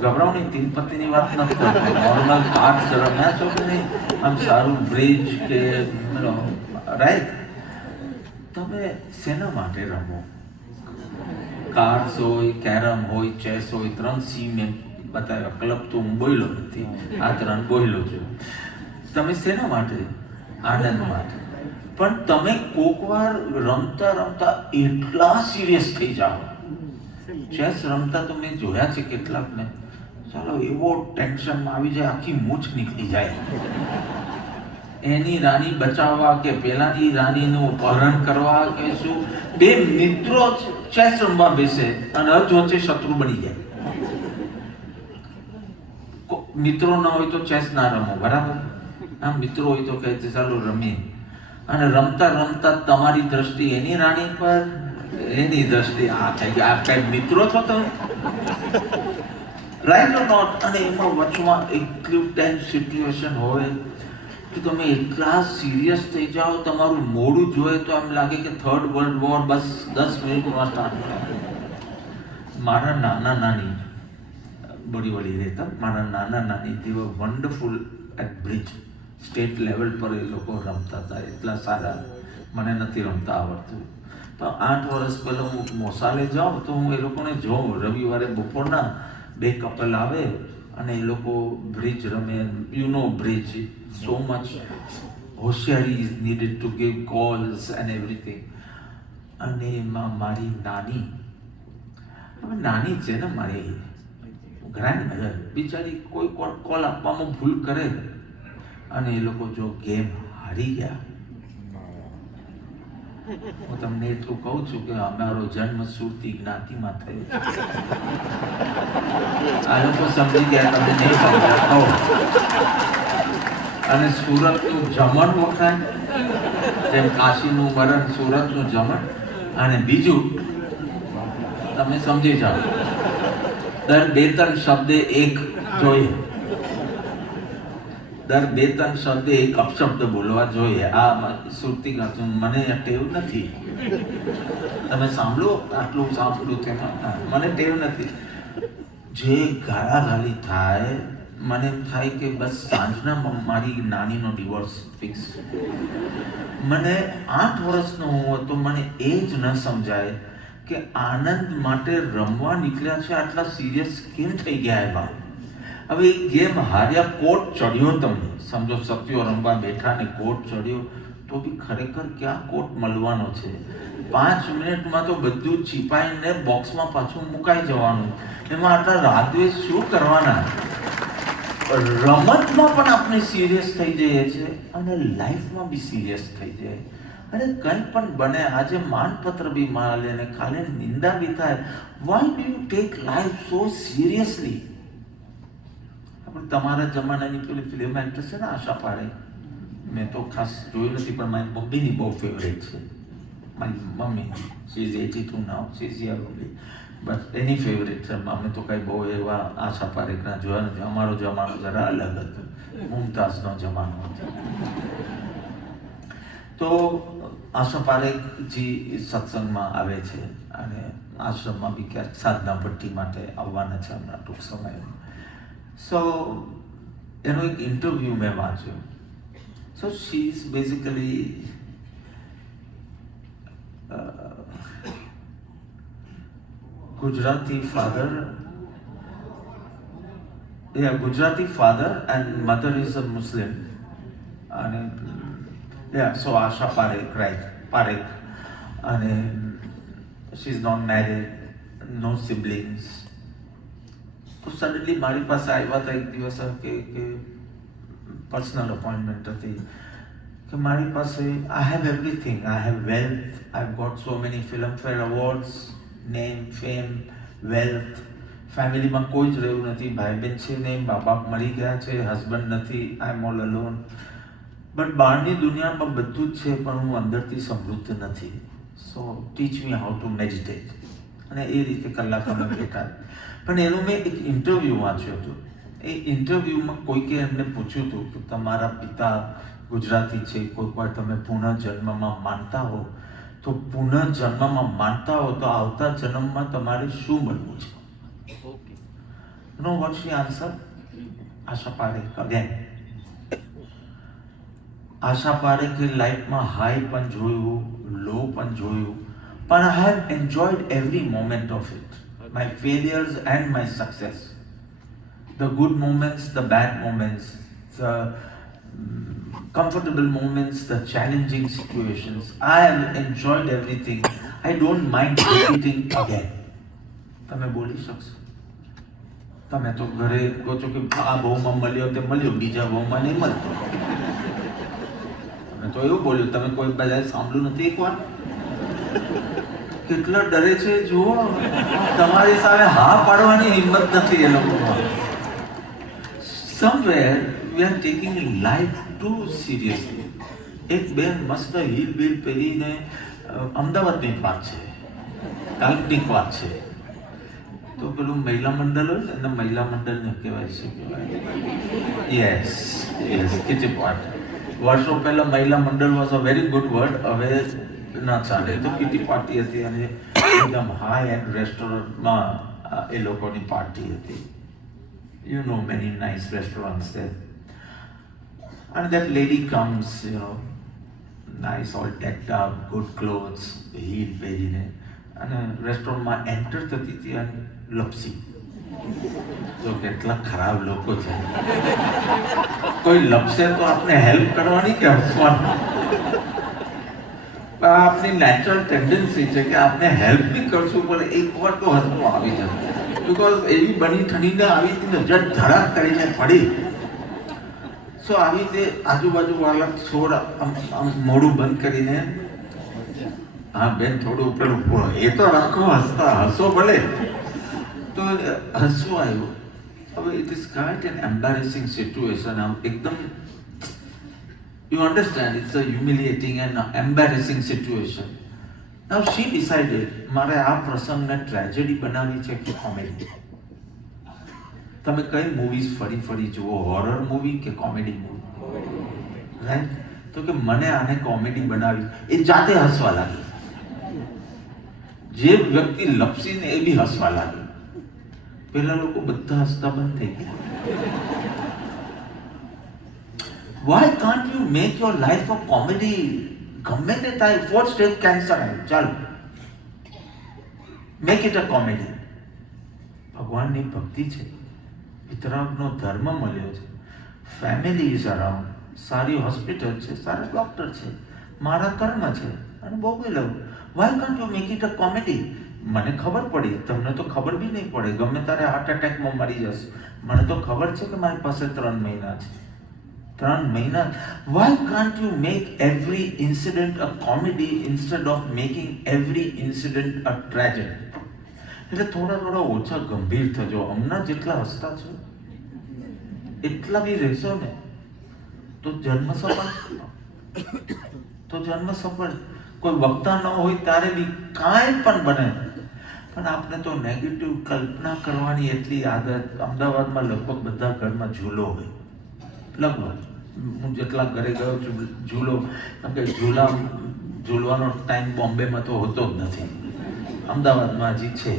ગભરાવ નહીં, તિરુપતિની વાત નથી કરતો, નોર્મલ કાર્ડ્સ રમ્યા છો કે નહીં? આમ સારું બ્રિજ કે રાઈટ. તમે શેના માટે રમો? કાર્ડ્સ હોય, કેરમ હોય, ચેસ હોય, 3 સી મેં બતાવ્યા. ક્લબ તો હું બોલ્યો નથી, આ 3 બોલ્યો છું. તમે શેના માટે? આનંદ માટે. પણ તમે કોક વાર રમતા એટલા સિરિયસ થઈ જાઓ. ચેસ રમતા તો મેં જોયા છે કેટલાકને, ચાલો એવો ટેન્શનમાં આવી જાય, આખી મૂછ નીકળી જાય. એની રાણી બચાવવા કે પેલાની રાણીનું અપહરણ કરવા કે શું, 2 મિત્રો ચેસ રમવા બેસે અને વચ્ચે શત્રુ બની જાય. મિત્રો ન હોય તો ચેસ ના રમો, બરાબર? હા, મિત્રો હોય તો કહે છે ચાલો રમીએ. અને રમતા તમારી દ્રષ્ટિ એની રાણી પર, એની દ્રષ્ટિ આ થઈ ગઈ. આ કઈ મિત્રો છો તમે? Right or not? અને એમાં વચમાં એટલું ટેન્સ સિચ્યુએશન હોય કે તમે એટલા સિરિયસ થઈ જાઓ, તમારું મોડું જોઈએ તો એમ લાગે કે 3rd વર્લ્ડ વોર બસ 10 મિનિટમાં સ્ટાર્ટ થાય. મારા નાની બડી રહેતા, મારા નાની they were wonderful at bridge. State level પર એ લોકો રમતા હતા, એટલા સારા. મને નથી રમતા આવડતું. તો 8 વર્ષ પહેલાં હું મોસાલે જાઉં તો હું એ લોકોને જોઉં. રવિવારે બપોરના 2 કપલ આવે અને એ લોકો બ્રિજ રમે. બ્રિજ, so much હોશિયારી is needed to give calls and everything. અને એમાં મારી નાની છે ને, મારી ગ્રાન્ડમધર બિચારી કોઈ કોલ આપવામાં ભૂલ કરે અને એ લોકો જો ગેમ હારી ગયા હું તમને એટલું કહું છું કે અમારો જન્મ સુરતી જ્ઞાતિમાં થયો છે. આ લોકો સમજી ગયા, તમે નહીં સમજ્યા કહો. અને સુરતનું જમણ વખાય, જેમ કાશીનું મરણ સુરતનું જમણ. અને બીજું તમે સમજી જાઓ, દર 2-3 શબ્દે એક જોઈએ, દર 2-3 શબ્દે એક અપશબ્દ બોલવા જોઈએ. આ સુરતી મને ટેવ નથી. તમે સાંભળો, આટલું સાંભળ્યું તેમાં મને ટેવ નથી. જે ગાળાગાળી થાય મને એમ થાય કે બસ સાંજના મારી નાનીનો ડિવોર્સ ફિક્સ. મને 8 વર્ષનો હું હતો, મને એ જ ન સમજાય કે આનંદ માટે રમવા નીકળ્યા છે, આટલા સિરિયસ કેમ થઈ ગયા એમાં. હવે એક ગેમ હાર્યા, કોટ ચડ્યો, તમને સમજો સત્યો રમવા બેઠા ને કોટ ચડ્યો, તો બી ખરેખર ક્યાં કોટ મળવાનો છે? 5 મિનિટમાં તો બધું ચીપાઈને બોક્સમાં પાછું મુકાઈ જવાનું. એમાં આટલા રાતદ્વેષ શું કરવાના? રમતમાં પણ આપણે સિરિયસ થઈ જઈએ છીએ અને લાઈફમાં બી સિરિયસ થઈ જાય. અરે કંઈ પણ બને, આજે માનપત્ર બી મળે ને ખાલી નિંદા બી થાય. Why do you take life so seriously? આપણે તમારા જમાનાની પેલી ફિલ્મ એક્ટ્રેસ છે ને આશા પારેખ, મેં તો ખાસ જોઈ નથી પણ મારી મમ્મીની બહુ ફેવરેટ છે. મારી મમ્મી, she is 82 now, she is year only, but એની ફેવરેટ છે. અમે તો કંઈ બહુ એવા આશા પારેખના જોયા નથી. અમારો જમાનો જરા અલગ હતો, મુમતાઝનો જમાનો હતો. તો આશા પારેખજી સત્સંગમાં આવે છે અને આશ્રમમાં બી ક્યાંક સાધના ભટ્ટી માટે આવવાના છે હમણાં ટૂંક સમયમાં. સો એનો એક ઇન્ટરવ્યૂ મેં વાંચ્યો. So she is basically Gujarati father and mother is a Muslim. And so Asha Parekh, right? Parekh. And she's not married, no siblings. So suddenly મારી પાસે આવ્યા હતા એક દિવસ કે પર્સનલ અપોઇન્ટમેન્ટ હતી કે મારી પાસે I have everything. I have wealth. I've got so many Filmfare awards. Name, fame, wealth. ફેમિલીમાં કોઈ જ રહ્યું નથી, ભાઈ બહેન છે નહીં, મા બાપ મરી ગયા છે, હસબન્ડ નથી, આઈ એમ ઓલ અલોન. બટ બહારની દુનિયામાં બધું જ છે પણ હું અંદરથી સમૃદ્ધ નથી. સો ટીચ મી હાઉ ટુ મેડિટેટ. અને એ રીતે કલાકો બેઠા. પણ એનું મેં એક ઇન્ટરવ્યૂ વાંચ્યું હતું. એ ઇન્ટરવ્યૂમાં કોઈકે એમને પૂછ્યું હતું કે તમારા પિતા ગુજરાતી છે, કોઈક વાર તમે પુનઃજન્મમાં માનતા હો, તો પુનઃજન્મમાં માનતા હો તો આવતા જન્મમાં તમારે શું બનવું છે? No what she answer? Asha Parekh again. Asha પારેખે લાઈફમાં હાઈ પણ જોયું, લો પણ જોયું, પણ I have enjoyed every moment of it. My failures and my success, the good moments, the bad moments, the comfortable moments, the challenging situations. I have enjoyed everything. I don't mind repeating again. તમે બોલી શકશો? તમે તો ઘરે કહો છો કે આ બહુમાં મળ્યો તે મળ્યો, બીજા બહુમાં નહીં મળતો. તમે તો એવું બોલ્યું, તમે કોઈ બધાએ સાંભળ્યું નથી એકવાર? કેટલા ડરે છે જુઓ, તમારી સામે હા પાડવાની હિંમત નથી એ લોકોમાં. Somewhere we are taking life too seriously. એક બેન મસ્ત હીલ બીલ પહેરીને, અમદાવાદની વાત છે, કાલ્પનિક વાત છે, તો પેલું મહિલા મંડળ હોય ને, એને મહિલા મંડળને કહેવાય છે, યસ યસ, કિટી પાર્ટી. વર્ષો પહેલા મહિલા મંડળ was a very good word, હવે ના ચાલે. તો કિટી પાર્ટી હતી અને એકદમ હાઈ એન્ડ રેસ્ટોરન્ટમાં એ લોકોની પાર્ટી હતી. You know many nice restaurants there. And that lady comes, you know, nice, all decked up, good clothes, heel પહેરીને, અને રેસ્ટોરન્ટમાં એન્ટર થતી હતી અને લપસી. તો કેટલા ખરાબ લોકો છે. કોઈ લપસે તો આપણે હેલ્પ કરવાની કે હસવાની? આપની નેચરલ ટેન્ડન્સી છે કે આપણે હેલ્પ બી કરશું પણ એક વાર તો હસવું આવી જશે. બિકોઝ એવી બની ઠણીને આવી રીતે જટ ધડાક કરીને પડી. સો આવી રીતે આજુબાજુ વાળા થોડા મોઢું બંધ કરીને હા બેન થોડું પેલું એ તો રાખો, હસો ભલે. તો હસવું આવ્યું. હવે it is quite an embarrassing situation. આમ એકદમ you understand, it's a humiliating and embarrassing situation. Now she decided, મારે આ પ્રસંગને ટ્રેજેડી બનાવી છે કે કોમેડી. તમે કઈ મૂવીઝ ફરી ફરી જુઓ, હોરર મૂવી કે કોમેડી મૂવી? રાઈટ? તો કે મને આને કોમેડી બનાવી. એ જાતે હસવા લાગી. જે વ્યક્તિ લપસીને એ બી હસવા લાગી. પેલા લોકો બધા હસતા બંધ થઈ ગયા. Why can't you make your life a comedy? ગમે તે થાય, fourth stage cancer આવ્યું, ચાલો make it a comedy. ભગવાનની ભક્તિ છે, વિતરાગનો ધર્મ મળ્યો છે, ફેમિલી ઇઝ અરાઉન્ડ, સારી હોસ્પિટલ છે, સારા ડોક્ટર છે, મારા કર્મ છે અને ભોગવી લઉં. Why can't you make it a comedy? મને ખબર પડી, તમને તો ખબર બી નહીં પડે, ગમે ત્યારે હાર્ટ એટેકમાં મરી જશે. મને તો ખબર છે કે મારી પાસે 3 મહિના છે. 3 મહિના. Why can't you make every incident a comedy instead of making every incident a tragedy? એટલે થોડા ઓછા ગંભીર થજો. હમણાં જેટલા હસતા છો એટલા બી રહેશો ને તો જન્મ સફળ. કોઈ વક્તા ન હોય ત્યારે બી કાંઈ પણ બને. પણ આપણે તો નેગેટિવ કલ્પના કરવાની એટલી આદત. અમદાવાદમાં લગભગ બધા ઘરમાં ઝૂલો હોય, લગભગ. હું જેટલા ઘરે ગયો છું ઝૂલો, કારણ કે ઝૂલવાનો ટાઈમ બોમ્બેમાં તો હોતો જ નથી, અમદાવાદમાં હજી છે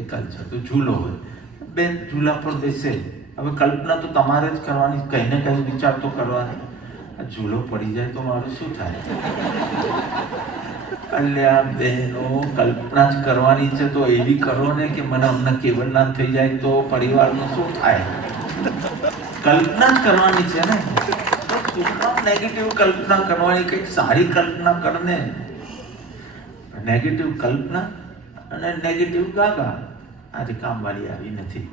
એ કલ્ચર. તો ઝૂલો હોય, બેન ઝૂલા પર બેસે. હવે કલ્પના તો તમારે જ કરવાની, કંઈ ને કંઈ વિચાર તો કરવાની. આ ઝૂલો પડી જાય તો મારું શું થાય? અલ્યા બહેનો, કલ્પના જ કરવાની છે તો એવી કરો ને કે મને હમણાં કેવલનાથ થઈ જાય તો પરિવારનું શું થાય? કલ્પના જ કરવાની છે ને. નેગેટિવ કલ્પના કરવાની, કંઈક સારી કલ્પના કરને. નેગેટિવ કલ્પના અને નેગેટિવ ગાગા. આજે કામવાળી આવી નથી.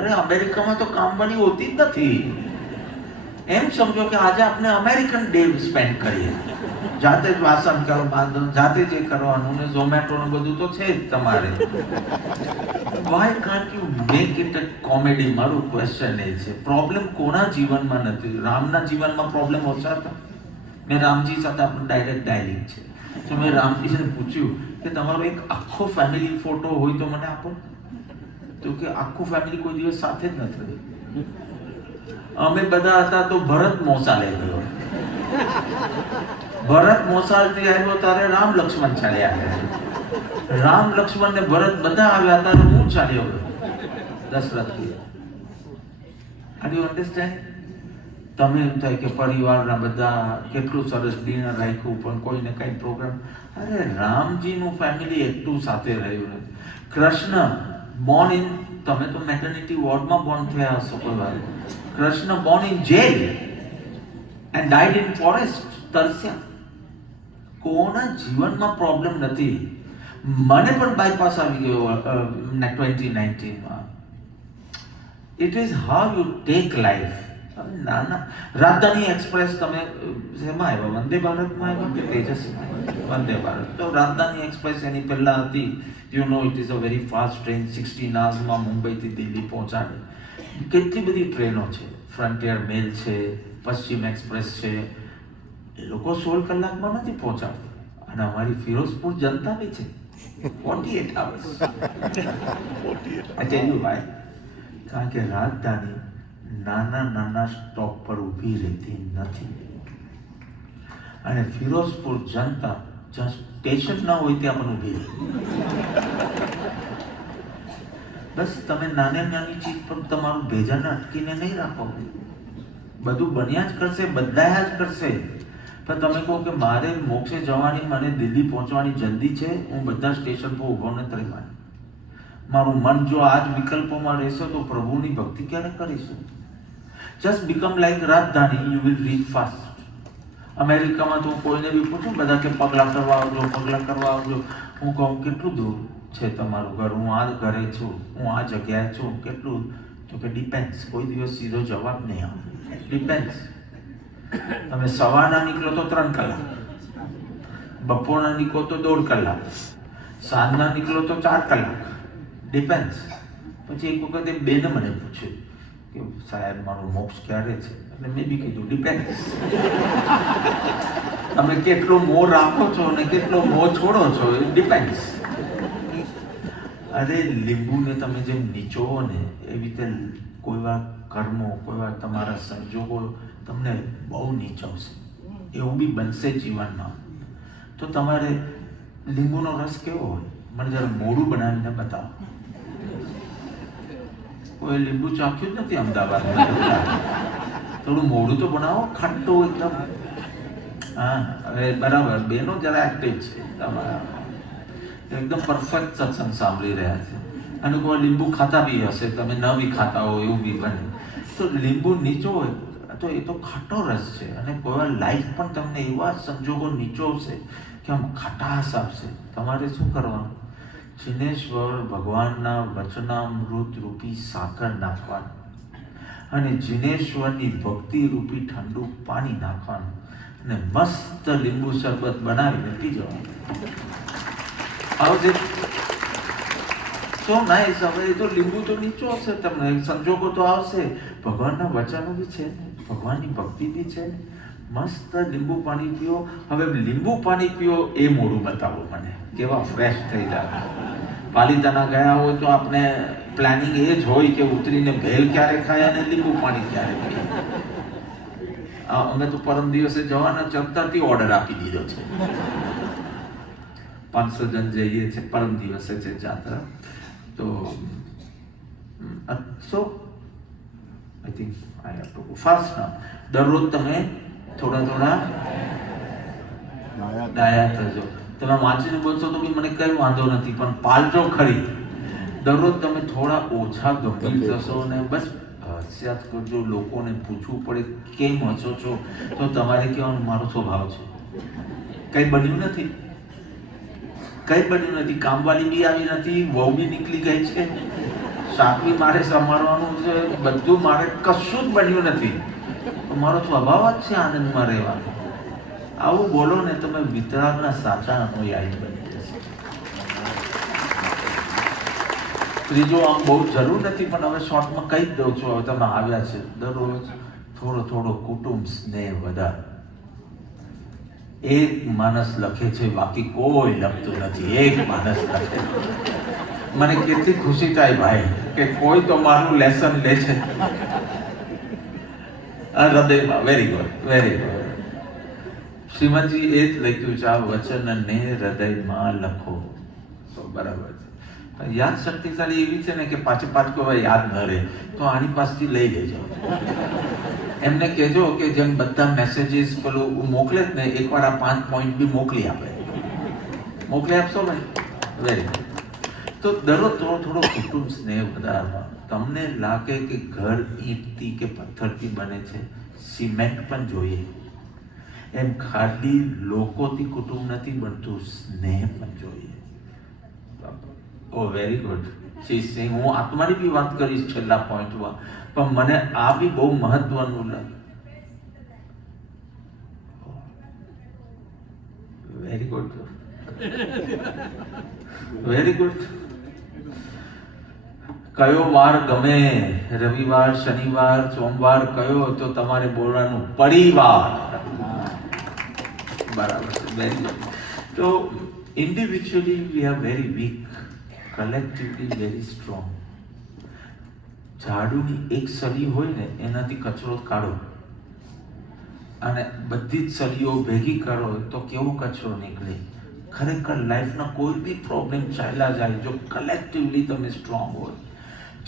અરે અમેરિકામાં તો કામવાળી હોતી જ નથી. એમ સમજો કે આજે આપણે અમેરિકન ડે સ્પેન્ડ કરીએ. જાતે જ વાસણ કરો, જાતે જે કરવાનું ને ઝોમેટો ને બધું તો છે જ તમારે. Why can't you make it a comedy? મારું ક્વેશ્ચન એ છે. પ્રોબ્લેમ કોના જીવનમાં નથી? રામના જીવનમાં પ્રોબ્લેમ ઓછા હતા. મેં રામજી સાથે આપણું ડાયરેક્ટ ડાયલિંગ છે. તો મેં રામજીને પૂછ્યું કે તમારો એક આખો ફેમિલી ફોટો હોય તો મને આપો. તો કે આખું ફેમિલી કોઈ દિવસ સાથે જ નથી રહ્યું. અમે બધા હતા તો ભરત મોસાલે ગયો. ભરત મોસાલથી આવ્યો ત્યારે રામ લક્ષ્મણ ચાલ્યા ગયા. રામ લક્ષ્મણ ને ભરત બધા આવ્યા હતા, હું ચાલ્યો ગયો દશરથ. Are you understand? તમે એમ થાય કે પરિવારના બધા કેટલું સરસ ડિનર રાખ્યું, પણ કોઈને કઈ પ્રોગ્રામ. અરે રામજીનું ફેમિલી એટલું સાથે રહ્યું નથી. કૃષ્ણ બોર્ન ઇન, તમે તો મેટર્નિટી વોર્ડમાં બોર્ન થયા હશો કોઈ વાર. Krishna born in jail and died in forest, તરસ્યા. કોના જીવનમાં પ્રોબ્લેમ નથી. મને પણ બાયપાસ આવી ગયો 2019માં. It is how you take life. ના રાજધાની એક્સપ્રેસ તમે શેમાં આવ્યા? વંદે ભારતમાં આવ્યા કે તેજસમાં? વંદે ભારત. તો રાજધાની એક્સપ્રેસ એની પહેલા હતી. You know it is a very fast train, 16 hours મુંબઈથી દિલ્હી પહોંચાડે. કેટલી બધી ટ્રેનો છે. ફ્રન્ટિયર મેલ છે, પશ્ચિમ એક્સપ્રેસ છે. એ લોકો 16 કલાકમાં નથી પહોંચાડતા. અને અમારી ફિરોઝપુર જનતા બી છે 48 hours. I tell you why. કારણ કે રાજધાની નાના સ્ટોપ પર ઊભી રહેતી નથી. અને ફિરોઝપુર જનતા જ્યાં સ્ટેશન ના હોય ત્યાં પણ ઊભી રહે. બસ તમે નાની ચીજ પર તમારું ભેજાને અટકીને નહીં રાખો. બધું બન્યા જ કરશે, બદલાયા જ કરશે. પણ તમે કહો કે મારે મોક્ષે જવાની, મને દિલ્હી પહોંચવાની જલ્દી છે, હું બધા સ્ટેશન પર ઊભો નથી રહેવાની. મારું મન જો આ જ વિકલ્પોમાં રહેશે તો પ્રભુની ભક્તિ ક્યારે કરીશું? જસ્ટ બીકમ લાઈક રાજધાની, યુ વિલ રીચ ફાસ્ટ. અમેરિકામાં તો કોઈને બી પૂછું, બધા કે પગલાં કરવા આવજો. હું કહું કેટલું દૂર છે તમારું ઘર? હું આ ઘરે છું, હું આ જગ્યાએ છું. કેટલું? તો કે ડિપેન્ડ્સ. કોઈ દિવસ સીધો જવાબ નહીં આવે. ડિપેન્ડ્સ. તમે સવારના નીકળો તો 3 કલાક, બપોરના નીકળો તો 1.5 કલાક, સાંજના નીકળો તો 4 કલાક, ડિપેન્ડ્સ. પછી એક વખત એ બેને મને પૂછ્યું કે સાહેબ મારું મોક્ષ ક્યારે છે? એટલે મેં બી કીધું ડિપેન્ડ્સ. તમે કેટલો મોહ રાખો છો અને કેટલો મોહ છોડો છો, એ ડિપેન્ડ્સ. અરે લીંબુને તમે જેમ નીચોવો ને એવી રીતે કોઈ વાર કર્મો, કોઈ વાર તમારા સંજોગો તમને બહુ નીચવશે. એવું બી બનશે જીવનમાં. તો તમારે લીંબુનો રસ કેવો હોય? મને જરા મોઢું બનાવીને બતાવો. કોઈ લીંબુ ચાખ્યું જ નથી અમદાવાદમાં. થોડું મોઢું તો બનાવો, ખાટું એકદમ. હા, હવે બરાબર, બેનો જરા એક્ટિવ છે તમારા, એકદમ પરફેક્ટ સત્સંગ સાંભળી રહ્યા છે. અને કોઈ લીંબુ ખાતા બી હશે, તમે ન બી ખાતા હો એવું બી બને. તો લીંબુ નીચો હોય તો એ તો ખાટો રસ છે. અને કોઈ વાર લાઈફ પણ તમને એવા સંજોગો નીચોવશે કે આમ ખટાશ આપશે. તમારે શું કરવાનું? જિનેશ્વર ભગવાનના વચનામૃત રૂપી સાકર નાખવાનું અને જિનેશ્વરની ભક્તિ રૂપી ઠંડુ પાણી નાખવાનું અને મસ્ત લીંબુ શરબત બનાવીને પી જવાનું. આવજે તો નાઈસ. હવે એ તો લીંબુ તો નીચો હશે, તમને સંજોગો તો આવશે, ભગવાનના વચનો બી છે, ભગવાનની ભક્તિ બી છે. મસ્ત લીંબુ પાણી પીઓ. હવે લીંબુ પાણી પીઓ એ મોઢું બતાવો મને, કેવા ફ્રેશ થઈ જાય. પાલિતાના ગયા હોય તો આપણે પ્લાનિંગ એ જ હોય કે ઉતરીને ભેલ ક્યારે ખાય અને લીંબુ પાણી ક્યારે પીએ. અમે તો પરમ દિવસે જવાના ચડતાથી ઓર્ડર આપી દીધો છે. 500 જણ જઈએ છે, પરમ દિવસે છે જાત્રા. તો so I think I have to go fast now. દરરોજ તમે થોડા ડાયા થજો. તમે વાંચીને બોલશો તો બી મને કઈ વાંધો નથી, પણ પાલજો ખરી. દરરોજ તમે થોડા ઓછા ગંભીર થશો અને બસ હસ્યા જ કરજો. લોકોને પૂછવું પડે કેમ હસો છો તો તમારે કહેવાનું મારો સ્વભાવ છે. કંઈ બન્યું નથી, કંઈ બન્યું નથી. કામવાળી બી આવી નથી, વહુ બી નીકળી ગઈ છે, શાક બી મારે સંભાળવાનું છે, બધું મારે, કશું જ બન્યું નથી. મારો સ્વભાવ જ છે આનંદમાં રહેવાનો. આવું બોલો ને તમે વિતરાગના સાચા અનુયાયી બની જશે. ત્રીજો આમ બહુ જરૂર નથી, પણ હવે શોર્ટમાં કહી જ દઉં છું. હવે તમે આવ્યા છે, દરરોજ થોડો કુટુંબ સ્નેહ વધારે. એક માણસ લખે છે, બાકી કોઈ લખતું નથી. એક માણસ લખે. મને કેટલી ખુશી થાય ભાઈ કે કોઈ તો મારું લેસન લે છે હૃદયમાં. Very good, very good. Shrimadji એ જ લખ્યું છે, આ વચનને હૃદયમાં લખો. તો બરાબર છે. યાદ શક્તિશાળી એવી છે ને કે પાછી કોઈ યાદ ન રહે તો આની પાસેથી લઈ લેજો. એમને કહેજો કે જેમ બધા મેસેજીસ પેલું મોકલે જ ને, એકવાર આ 5 પોઈન્ટ બી મોકલી આપે. મોકલી આપશો ભાઈ? વેરી ગુડ. તો દરરોજ થોડો કુટુંબ સ્નેહ વધારવા. તમને લાગે કે ઘર ઈંટથી કે પથ્થરથી બને છે, સિમેન્ટ પણ જોઈએ. એમ ખાલી લોકોથી કુટુંબ નથી બનતું, સ્નેહ પણ જોઈએ. ઓ વેરી ગુડ. હું આત્માની બી વાત કરીશ છેલ્લા પોઈન્ટમાં, પણ મને આ બી બહુ મહત્વનું લાગે. Very good, very good. કયો વાર ગમે? રવિવાર, શનિવાર, સોમવાર કયો? તો તમારે બોલવાનું પરિવાર. બરાબર છે. વેરી ગુડ. તો individually we are very weak, collectively very strong. ઝાડુની એક સળી હોય ને એનાથી કચરો કાઢો અને બધી જ સળીઓ ભેગી કરો તો કેવો કચરો નીકળે. ખરેખર લાઈફના કોઈ બી પ્રોબ્લેમ ચાલ્યા જાય જો કલેક્ટિવલી તમે સ્ટ્રોંગ હોય.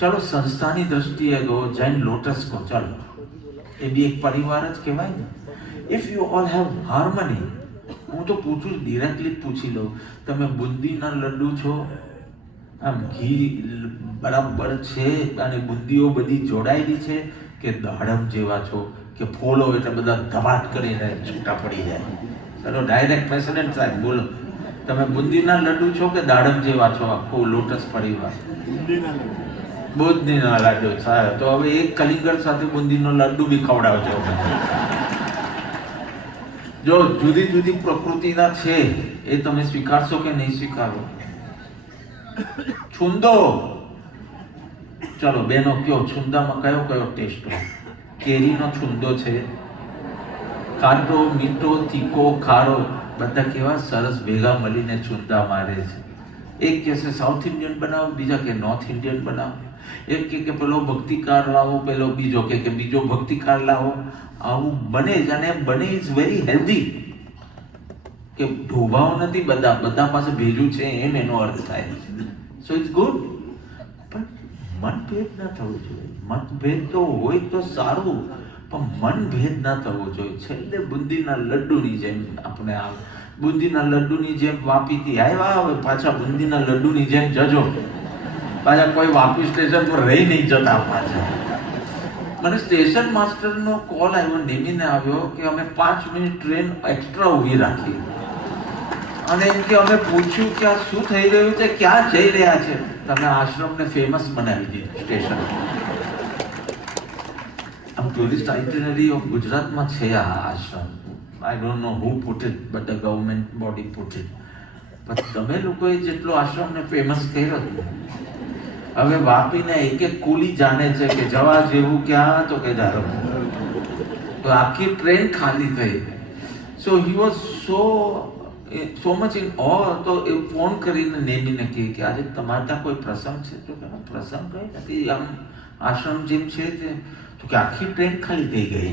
ચાલો સંસ્થાની દ્રષ્ટિએ ગો, જૈન લોટસ કો, ચાલો એ બી એક પરિવાર જ કહેવાય ને. If you all have harmony. હું તો પૂછું, ડિરેક્ટલી પૂછી લઉં, તમે બુંદીના લડ્ડુ છો, આમ ઘી બરાબર છે અને બુંદીઓ બધી જોડાયેલી છે, કે દાડમ જેવા છો, કે ફોલો એટલે બધા ધબાટ કરીને છૂટા પડી જાય? ચલો ડાયરેક્ટ પ્રેસિડેન્ટ સાહેબ બોલો, તમે બુંદીના લડ્ડુ છો કે દાડમ જેવા છો? આખો લોટસ પરિવાર બુંદીના લડ્ડુ. સાહેબ તો હવે એક કલિંગર સાથે બુંદીનો લડ્ડુ બી ખવડાવજો. જો જુદી જુદી પ્રકૃતિના છે એ તમે સ્વીકારશો કે નહીં સ્વીકારો? છુંદો, ચલો બેનો કયો, છુંદામાં કયો કયો ટેસ્ટ હોય? કેરીનો છુંદો છે, ખાટો, મીઠો, તીખો, ખારો, બધા કેવા સરસ ભેગા મળીને છુંદા મારે છે. એક કહેશે સાઉથ ઇન્ડિયન બનાવો, બીજા કે નોર્થ ઇન્ડિયન બનાવો. એક કે પેલો ભક્તિકાર લાવો, પેલો બીજો કે બીજો ભક્તિકાર લાવો. આવું બને જ, અને બને ઇઝ વેરી હેલ્ધી. કે ઢોભાવ નથી, બધા પાસે ભેજું છે એમ એનો અર્થ થાય. So it's good. પણ મતભેદ ના થવું જોઈએ. મતભેદ તો હોય તો સારું, પણ મનભેદ ના થવો જોઈએ. છેલ્લે બુંદીના લડ્ડુની જેમ આપણે આ બુંદીના લડ્ડુની જેમ વાપીથી આવ્યા, હવે પાછા બુંદીના લડ્ડુની જેમ જજો. પાછા કોઈ વાપી સ્ટેશન પર રહી નહીં જતા પાછા. મને સ્ટેશન માસ્ટરનો કોલ આવ્યો, નેમીને આવ્યો કે અમે 5 મિનિટ ટ્રેન એક્સ્ટ્રા ઊભી રાખી, અને એમ કે અમે પૂછ્યું કે આ શું થઈ રહ્યું છે, ક્યાં જઈ રહ્યા છે? તમે આશ્રમને ફેમસ બનાવી દીધું સ્ટેશન. આમ ટુરિસ્ટ આઇટિનરી ઓફ ગુજરાતમાં છે આ આશ્રમ. I don't know who put it, but the government body put it. પણ તમે લોકોએ જેટલો આશ્રમને ફેમસ કર્યો, હવે વાપીને એક એક કુલી જાણે છે કે જવા જેવું ક્યાં, તો કે ધારમ. તો આખી ટ્રેન ખાલી થઈ. So he was so much in awe. તો એ ફોન કરીને નેમીને કહે કે આજે તમારે ત્યાં કોઈ પ્રસંગ છે? તો કે પ્રસંગ કઈ નથી, આમ આશ્રમ જેમ છે તે. તો કે આખી ટ્રેન ખાલી થઈ ગઈ.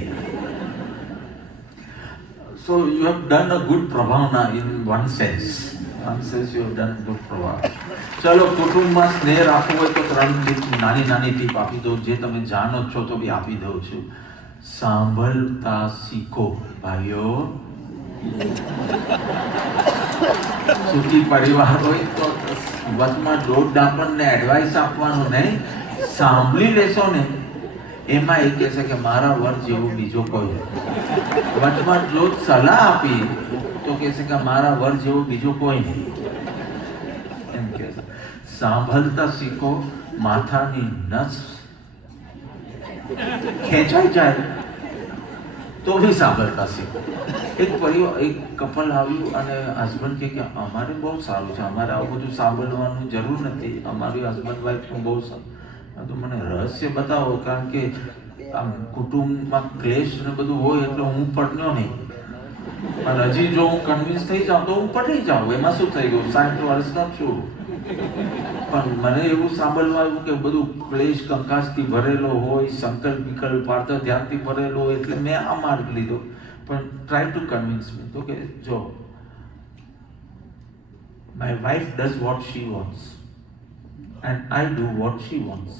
So you have done a good પ્રભાવના in one sense. You have done good પ્રભાવ. ચલો, કુટુંબમાં સ્નેહ રાખવો હોય તો 3 ટીપ, નાની ટીપ આપી દઉં, જે તમે જાણો છો તો બી આપી દઉં છું. સાંભળતા શીખો ભાઈઓ. સુખી પરિવાર હોય તો વચમાં દોઢ ડાપણને એડવાઇસ આપવાનું નહીં. સાંભળી લેશો ને, એમાં એ કહેશે કે મારા વર જેવો બીજો કોઈ. વચમાં જો સલાહ આપી તો કહેશે કે મારા વર જેવો બીજો કોઈ નહીં. એમ કહે છે. સાંભળતા શીખો. માથાની નસ ખેંચાઈ જાય તો બી સાંભળતા શીખો. એક કપલ આવ્યું અને હસબન્ડ કે અમારે બહુ સારું છે, અમારે આવું બધું સાંભળવાનું જરૂર નથી, અમારી હસબન્ડ વાઈફનું બહુ સારું. તો મને રહસ્ય બતાવો, કારણ કે આમ કુટુંબમાં ક્લેશ ને બધું હોય એટલે હું પડ્યો નહીં. પણ હજી જો હું કન્વિન્સ થઈ જાઉં તો હું પડી જાઉં, એમાં શું થઈ ગયું, 60 વર્ષનો છું. પણ મને એવું સાંભળવા આવ્યું કે બધું ક્લેશ કંકાસથી ભરેલો હોય, સંકલ્પ વિકલ્પ પાર્થ ધ્યાનથી ભરેલો હોય, એટલે મેં આ માર્ગ લીધો. પણ ટ્રાય ટુ કન્વિન્સ મી. તો કે જો my wife does what she wants and I do what she wants.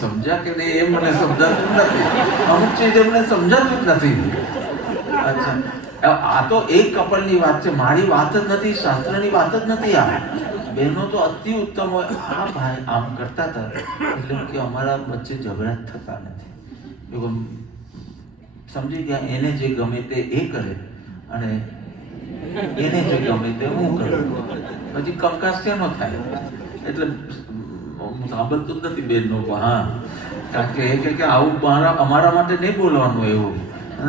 સમજ્યા કે નહીં એ મને સમજાતું નથી. અમુક ચીજ એમને સમજાતું જ નથી. અચ્છા, આ તો એક કપલની વાત છે, મારી વાત જ નથી, શાસ્ત્રની વાત જ નથી. આ બહેનો તો અતિ ઉત્તમ હોય. આ ભાઈ આમ કરતા હતા એટલે કે અમારા વચ્ચે ઝઘડા જ થતા નથી. સમજી ગયા, એને જે ગમે તે એ કરે અને એને જે ગમે તે હું કરું, પછી કંકાસ શેનો થાય? એટલે હું સાંભળતો જ નથી બેનનો. હા, કારણ કે એ કે આવું અમારા માટે નહીં બોલવાનું એવું.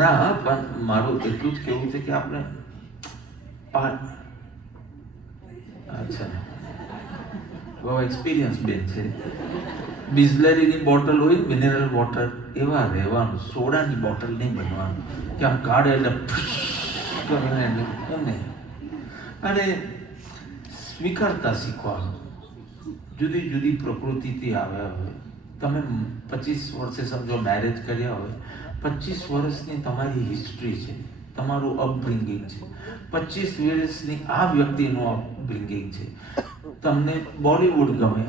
ના, પણ મારું એટલું જ કહેવું છે કે આપણે અચ્છા, બહુ એક્સપિરિયન્સ બેન છે. બિસ્લેરીની બોટલ હોય, મિનરલ વોટર, એવા રહેવાનું. સોડાની બોટલ નહીં બનવાનું કે આમ કાઢે એટલે એમ નહીં. અને સ્વીકારતા શીખવાનું. જુદી જુદી પ્રકૃતિથી આવ્યા હોય. તમે 25 વર્ષે સમજો મેરેજ કર્યા હોય, 25 વર્ષની તમારી હિસ્ટ્રી છે, તમારું અપબ્રિંગિંગ છે. 25 વર્ષની આ વ્યક્તિનું અપબ્રિંગિંગ છે. તમને બોલિવૂડ ગમે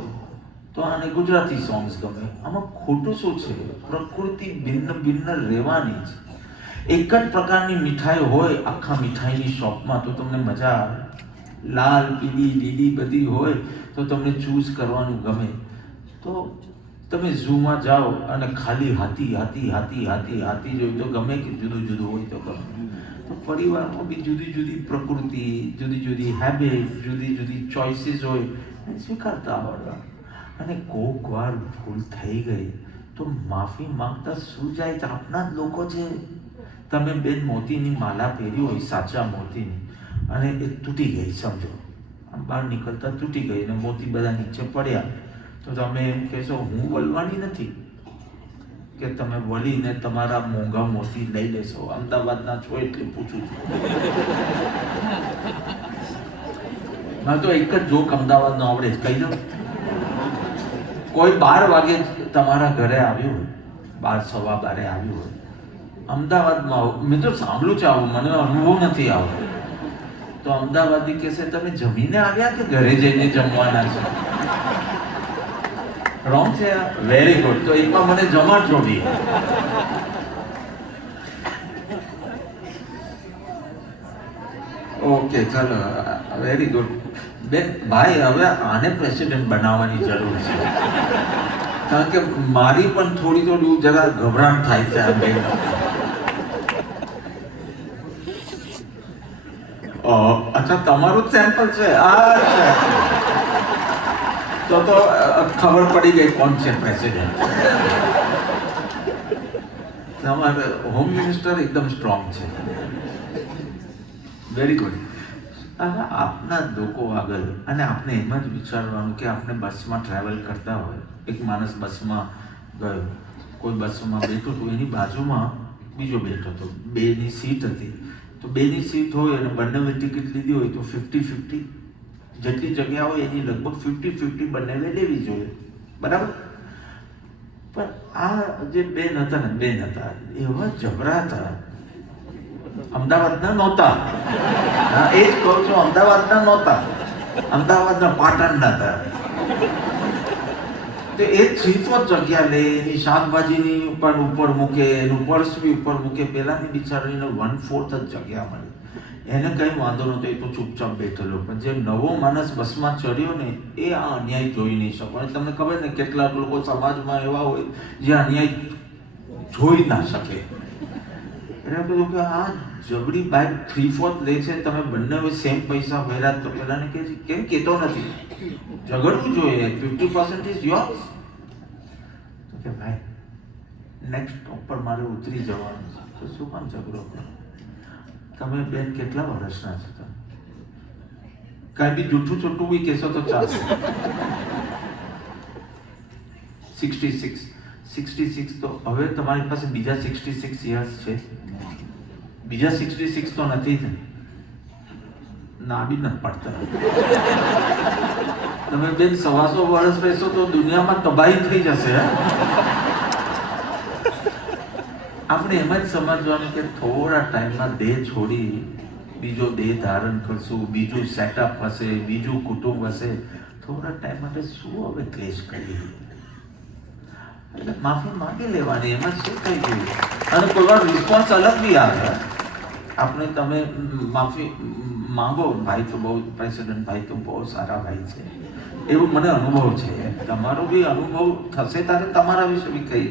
તો આને ગુજરાતી સોંગ્સ ગમે. આમાં ખોટું શું છે? પ્રકૃતિ ભિન્ન ભિન્ન રહેવાની છે. એક જ પ્રકારની મીઠાઈ હોય આખા મીઠાઈની શોપમાં તો તમને મજા આવે. લાલ, પીળી, લીલી બધી હોય તો તમને ચૂઝ કરવાનું ગમે. તો તમે ઝૂમાં જાઓ અને ખાલી હાથી જોઈ તો ગમે કે જુદું જુદું હોય તો ગમે. તો પરિવારમાં બી જુદી જુદી પ્રકૃતિ, જુદી જુદી હેબિટ, જુદી જુદી ચોઇસીસ હોય, સ્વીકારતા આવડવા. અને કોક વાર ભૂલ થઈ ગઈ તો માફી માંગતા શું જાય? તો આપણા જ લોકો છે. તમે બેન મોતીની માલા પહેરી હોય, સાચા મોતીની, અને એ તૂટી ગઈ, સમજો આમ બહાર નીકળતા તૂટી ગઈ ને મોતી બધા નીચે પડ્યા, તો તમે એમ કહેશો હું વલવાની નથી કે તમે વળીને તમારા મોંઘા મોતી લઈ લેશો? અમદાવાદના છો એટલે પૂછું છું. મારે તો એક જ જોક અમદાવાદનો આવડે જ, કહી દઉં. કોઈ 12 વાગે તમારા ઘરે આવ્યું હોય, 12 સવા 12 આવ્યું હોય અમદાવાદમાં, મેં તો સાંભળ્યું છે આવું, મને અનુભવ નથી આવતો. તો અમદાવાદી કહેશે તમે જમીને આવ્યા કે ઘરે જઈને જમવાના છે? રોંગ છે? વેરી ગુડ. તો એકમાં મને જમાડજો બી. ઓકે, ચાલો, વેરી ગુડ. બેન ભાઈ, હવે આને પ્રેસિડેન્ટ બનાવવાની જરૂર છે, કારણ કે મારી પણ થોડી જરા ગભરાટ થાય છે આ બેન. અચ્છા, તમારું જ સેમ્પલ છે? અચ્છા, તો ખબર પડી ગઈ કોણ છે પ્રેસિડેન્ટ. તમારે હોમ મિનિસ્ટર એકદમ સ્ટ્રોંગ છે. વેરી ગુડ. હવે આપના લોકો આગળ, અને આપણે એમ જ વિચારવાનું કે આપણે બસમાં ટ્રાવેલ કરતા હોય, એક માણસ બસમાં ગયો, કોઈ બસમાં બેઠો હતો, એની બાજુમાં બીજો બેઠો હતો, 2ની સીટ હતી. તો 2ની સીટ હોય અને બંને ટિકિટ લીધી હોય તો 50-50 જેટલી જગ્યા હોય એની લગભગ 50-50 બંને લેવી જોઈએ, બરાબર? પણ આ જે બેન હતા એવા જબરા હતા. અમદાવાદના નહોતા, એ જ કહું છું, અમદાવાદના નહોતા, અમદાવાદના પાટણના હતા. તો એ 3/4 જગ્યા લે, એની શાકભાજીની પણ ઉપર મૂકે, એનું પર્સ બી ઉપર મૂકે. પેલાની બિચારીને 1/4 જ જગ્યા મળી. એને કંઈ વાંધો નહોતો, એ તો ચૂપચાપ બેઠેલો. પણ જે નવો માણસ બસમાં ચડ્યો ને, એ આ અન્યાય જોઈ નહીં શકો. અને તમને ખબર ને કેટલાક લોકો સમાજમાં એવા હોય જે અન્યાય જોઈ ના શકે. એને કહ્યું કે આ જબરી બાઇક 3/4 લે છે, તમે બંને સેમ પૈસા ભર્યા. તો પેલાને કહે છે કેમ કહેતો નથી? ઝઘડવું જોઈએ, 50% ઇઝ યોર્સ. તો કે ભાઈ નેક્સ્ટ સ્ટોપ પર મારે ઉતરી જવાનું છે. તો શું કામ ઝઘડો કરો? તમે બેન કેટલા વર્ષના છો? તમે કાંઈ બી જૂઠું છૂટું બી કહેશો તો ચાલશે. 66 તો હવે તમારી પાસે બીજા 66 યર્સ છે? બીજા 66 તો નથી ને? ના બી નથી પડતા. તમે બેન 125 વર્ષ રહેશો તો દુનિયામાં તબાહી થઈ જશે. આપણે એમ જ સમજવાનું કે થોડા ટાઈમમાં દેહ છોડી બીજો દેહ ધારણ કરશું, બીજું સેટઅપ હશે, બીજું કુટુંબ હશે. થોડા ટાઈમ માટે શું હવે ક્લેશ કરીએ? એટલે માફી માંગી લેવાની, એમાં શું થઈ ગયું? અને કોઈ વાર રિસ્પોન્સ અલગ બી આવે. આપણે તમે માફી માંગો, ભાઈ તો બહુ, પ્રેસિડેન્ટ ભાઈ તો બહુ સારા ભાઈ છે, એવું મને અનુભવ છે. તમારો બી અનુભવ થશે ત્યારે તમારા વિશે બી કહી,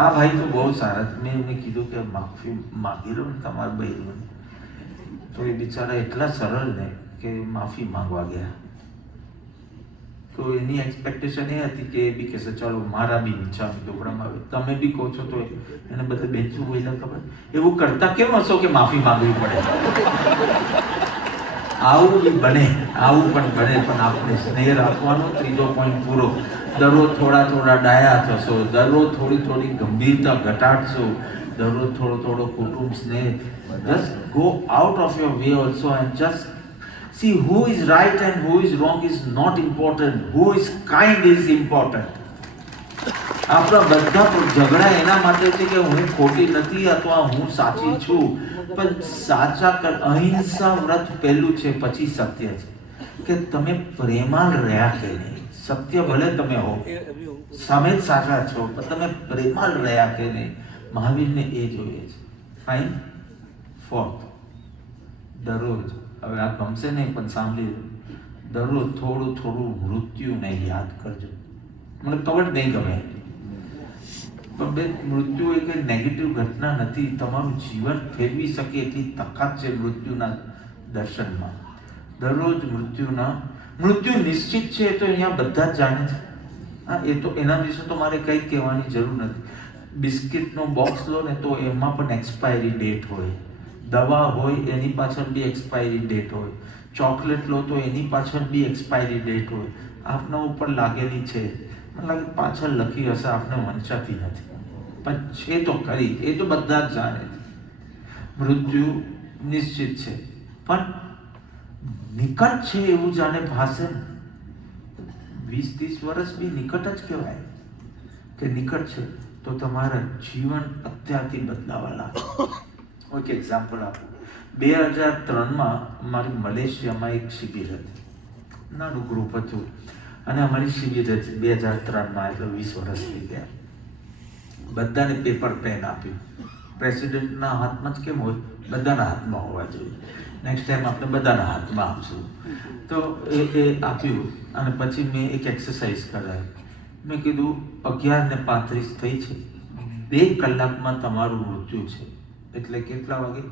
આ ભાઈ તો બહુ સારા. મેં એમને કીધું કે માફી માંગી લો ને તમારા બહેનોને. તો એ બિચારા એટલા સરળ ને કે માફી માંગવા ગયા. તો એની એક્સપેક્ટેશન એ હતી કે એ બી કહેશે ચાલો મારા બી ઈચ્છા ટુકડામાં આવે. તમે બી કહો છો તો એને બદલે બેન શું બોલ્યા ખબર? એવું કરતા કેમ હશો કે માફી માંગવી પડે? આવું બી બને, આવું પણ બને. પણ આપણે સ્નેહ રાખવાનો. ત્રીજો પોઈન્ટ પૂરો. દરરોજ થોડા ડાયા થશો, દરરોજ થોડી ગંભીરતા ઘટાડશો, દરરોજ થોડો કુટુંબ સ્નેહ. Just go out of your way also and just see who is right and who is wrong is not important. Who is kind is important. આપણા બધા ઝઘડા એના માટે છે કે હું ખોટી નથી અથવા હું સાચી છું. પણ સાચા અહિંસા વ્રત પહેલું છે, પછી સત્ય છે કે તમે પ્રેમાળ રહ્યા કે નહીં. સત્ય ભલે તમે હો, સામે જ સાચા છો, પણ તમે પ્રેમાળ રહ્યા કે નહીં. મહાવીરને એ જોઈએ છે. ફાઇન. ફોર્થ, દરરોજ, હવે આ ગમશે નહીં પણ સાંભળી, દરરોજ થોડું મૃત્યુને યાદ કરજો. મને ખબર નહીં ગમે, પણ બે મૃત્યુ એ કંઈ નેગેટિવ ઘટના નથી. તમારું જીવન ફેરવી શકે એટલી તાકાત છે મૃત્યુના દર્શનમાં. દરરોજ મૃત્યુ નિશ્ચિત છે તો અહીંયા બધા જ જાણે છે. હા, એ તો એના વિશે તો મારે કંઈ કહેવાની જરૂર નથી. બિસ્કિટનો બોક્સ લો ને તો એમાં પણ એક્સપાયરી ડેટ હોય, દવા હોય એની પાછળ બી એક્સપાયરી ડેટ હોય, ચોકલેટ લો તો એની પાછળ બી એક્સપાયરી ડેટ હોય. આપના ઉપર લાગેલી છે, મને લાગે પાછળ લખી હશે, આપને વંચાતી નથી, પણ છે તો ખરી, એ તો બધા જ જાણે છે. મૃત્યુ નિશ્ચિત છે, પણ નિકટ છે એવું જાણે ભાષે. 20-30 વર્ષ બી નિકટ જ કહેવાય કે નિકટ છે. તો તમારા જીવન અત્યારથી બદલાવા લાગે. હું એક એક્ઝામ્પલ આપું. 2003માં મારી મલેશિયામાં એક શિબિર હતી, નાનું ગ્રુપ હતું, અને અમારી શિબિર હતી 2003માં, એટલે 20 વર્ષ થઈ ગયા. બધાને પેપર પેન આપ્યું. પ્રેસિડેન્ટના હાથમાં જ કેમ હોય, બધાના હાથમાં હોવા જોઈએ. નેક્સ્ટ ટાઈમ આપણે બધાના હાથમાં આપશું. તો એ આપ્યું, અને પછી મેં એક એક્સરસાઇઝ કરાવી. મેં કીધું 11:35 થઈ છે, 2 કલાકમાં તમારું મૃત્યુ છે, એટલે કેટલા વાગે?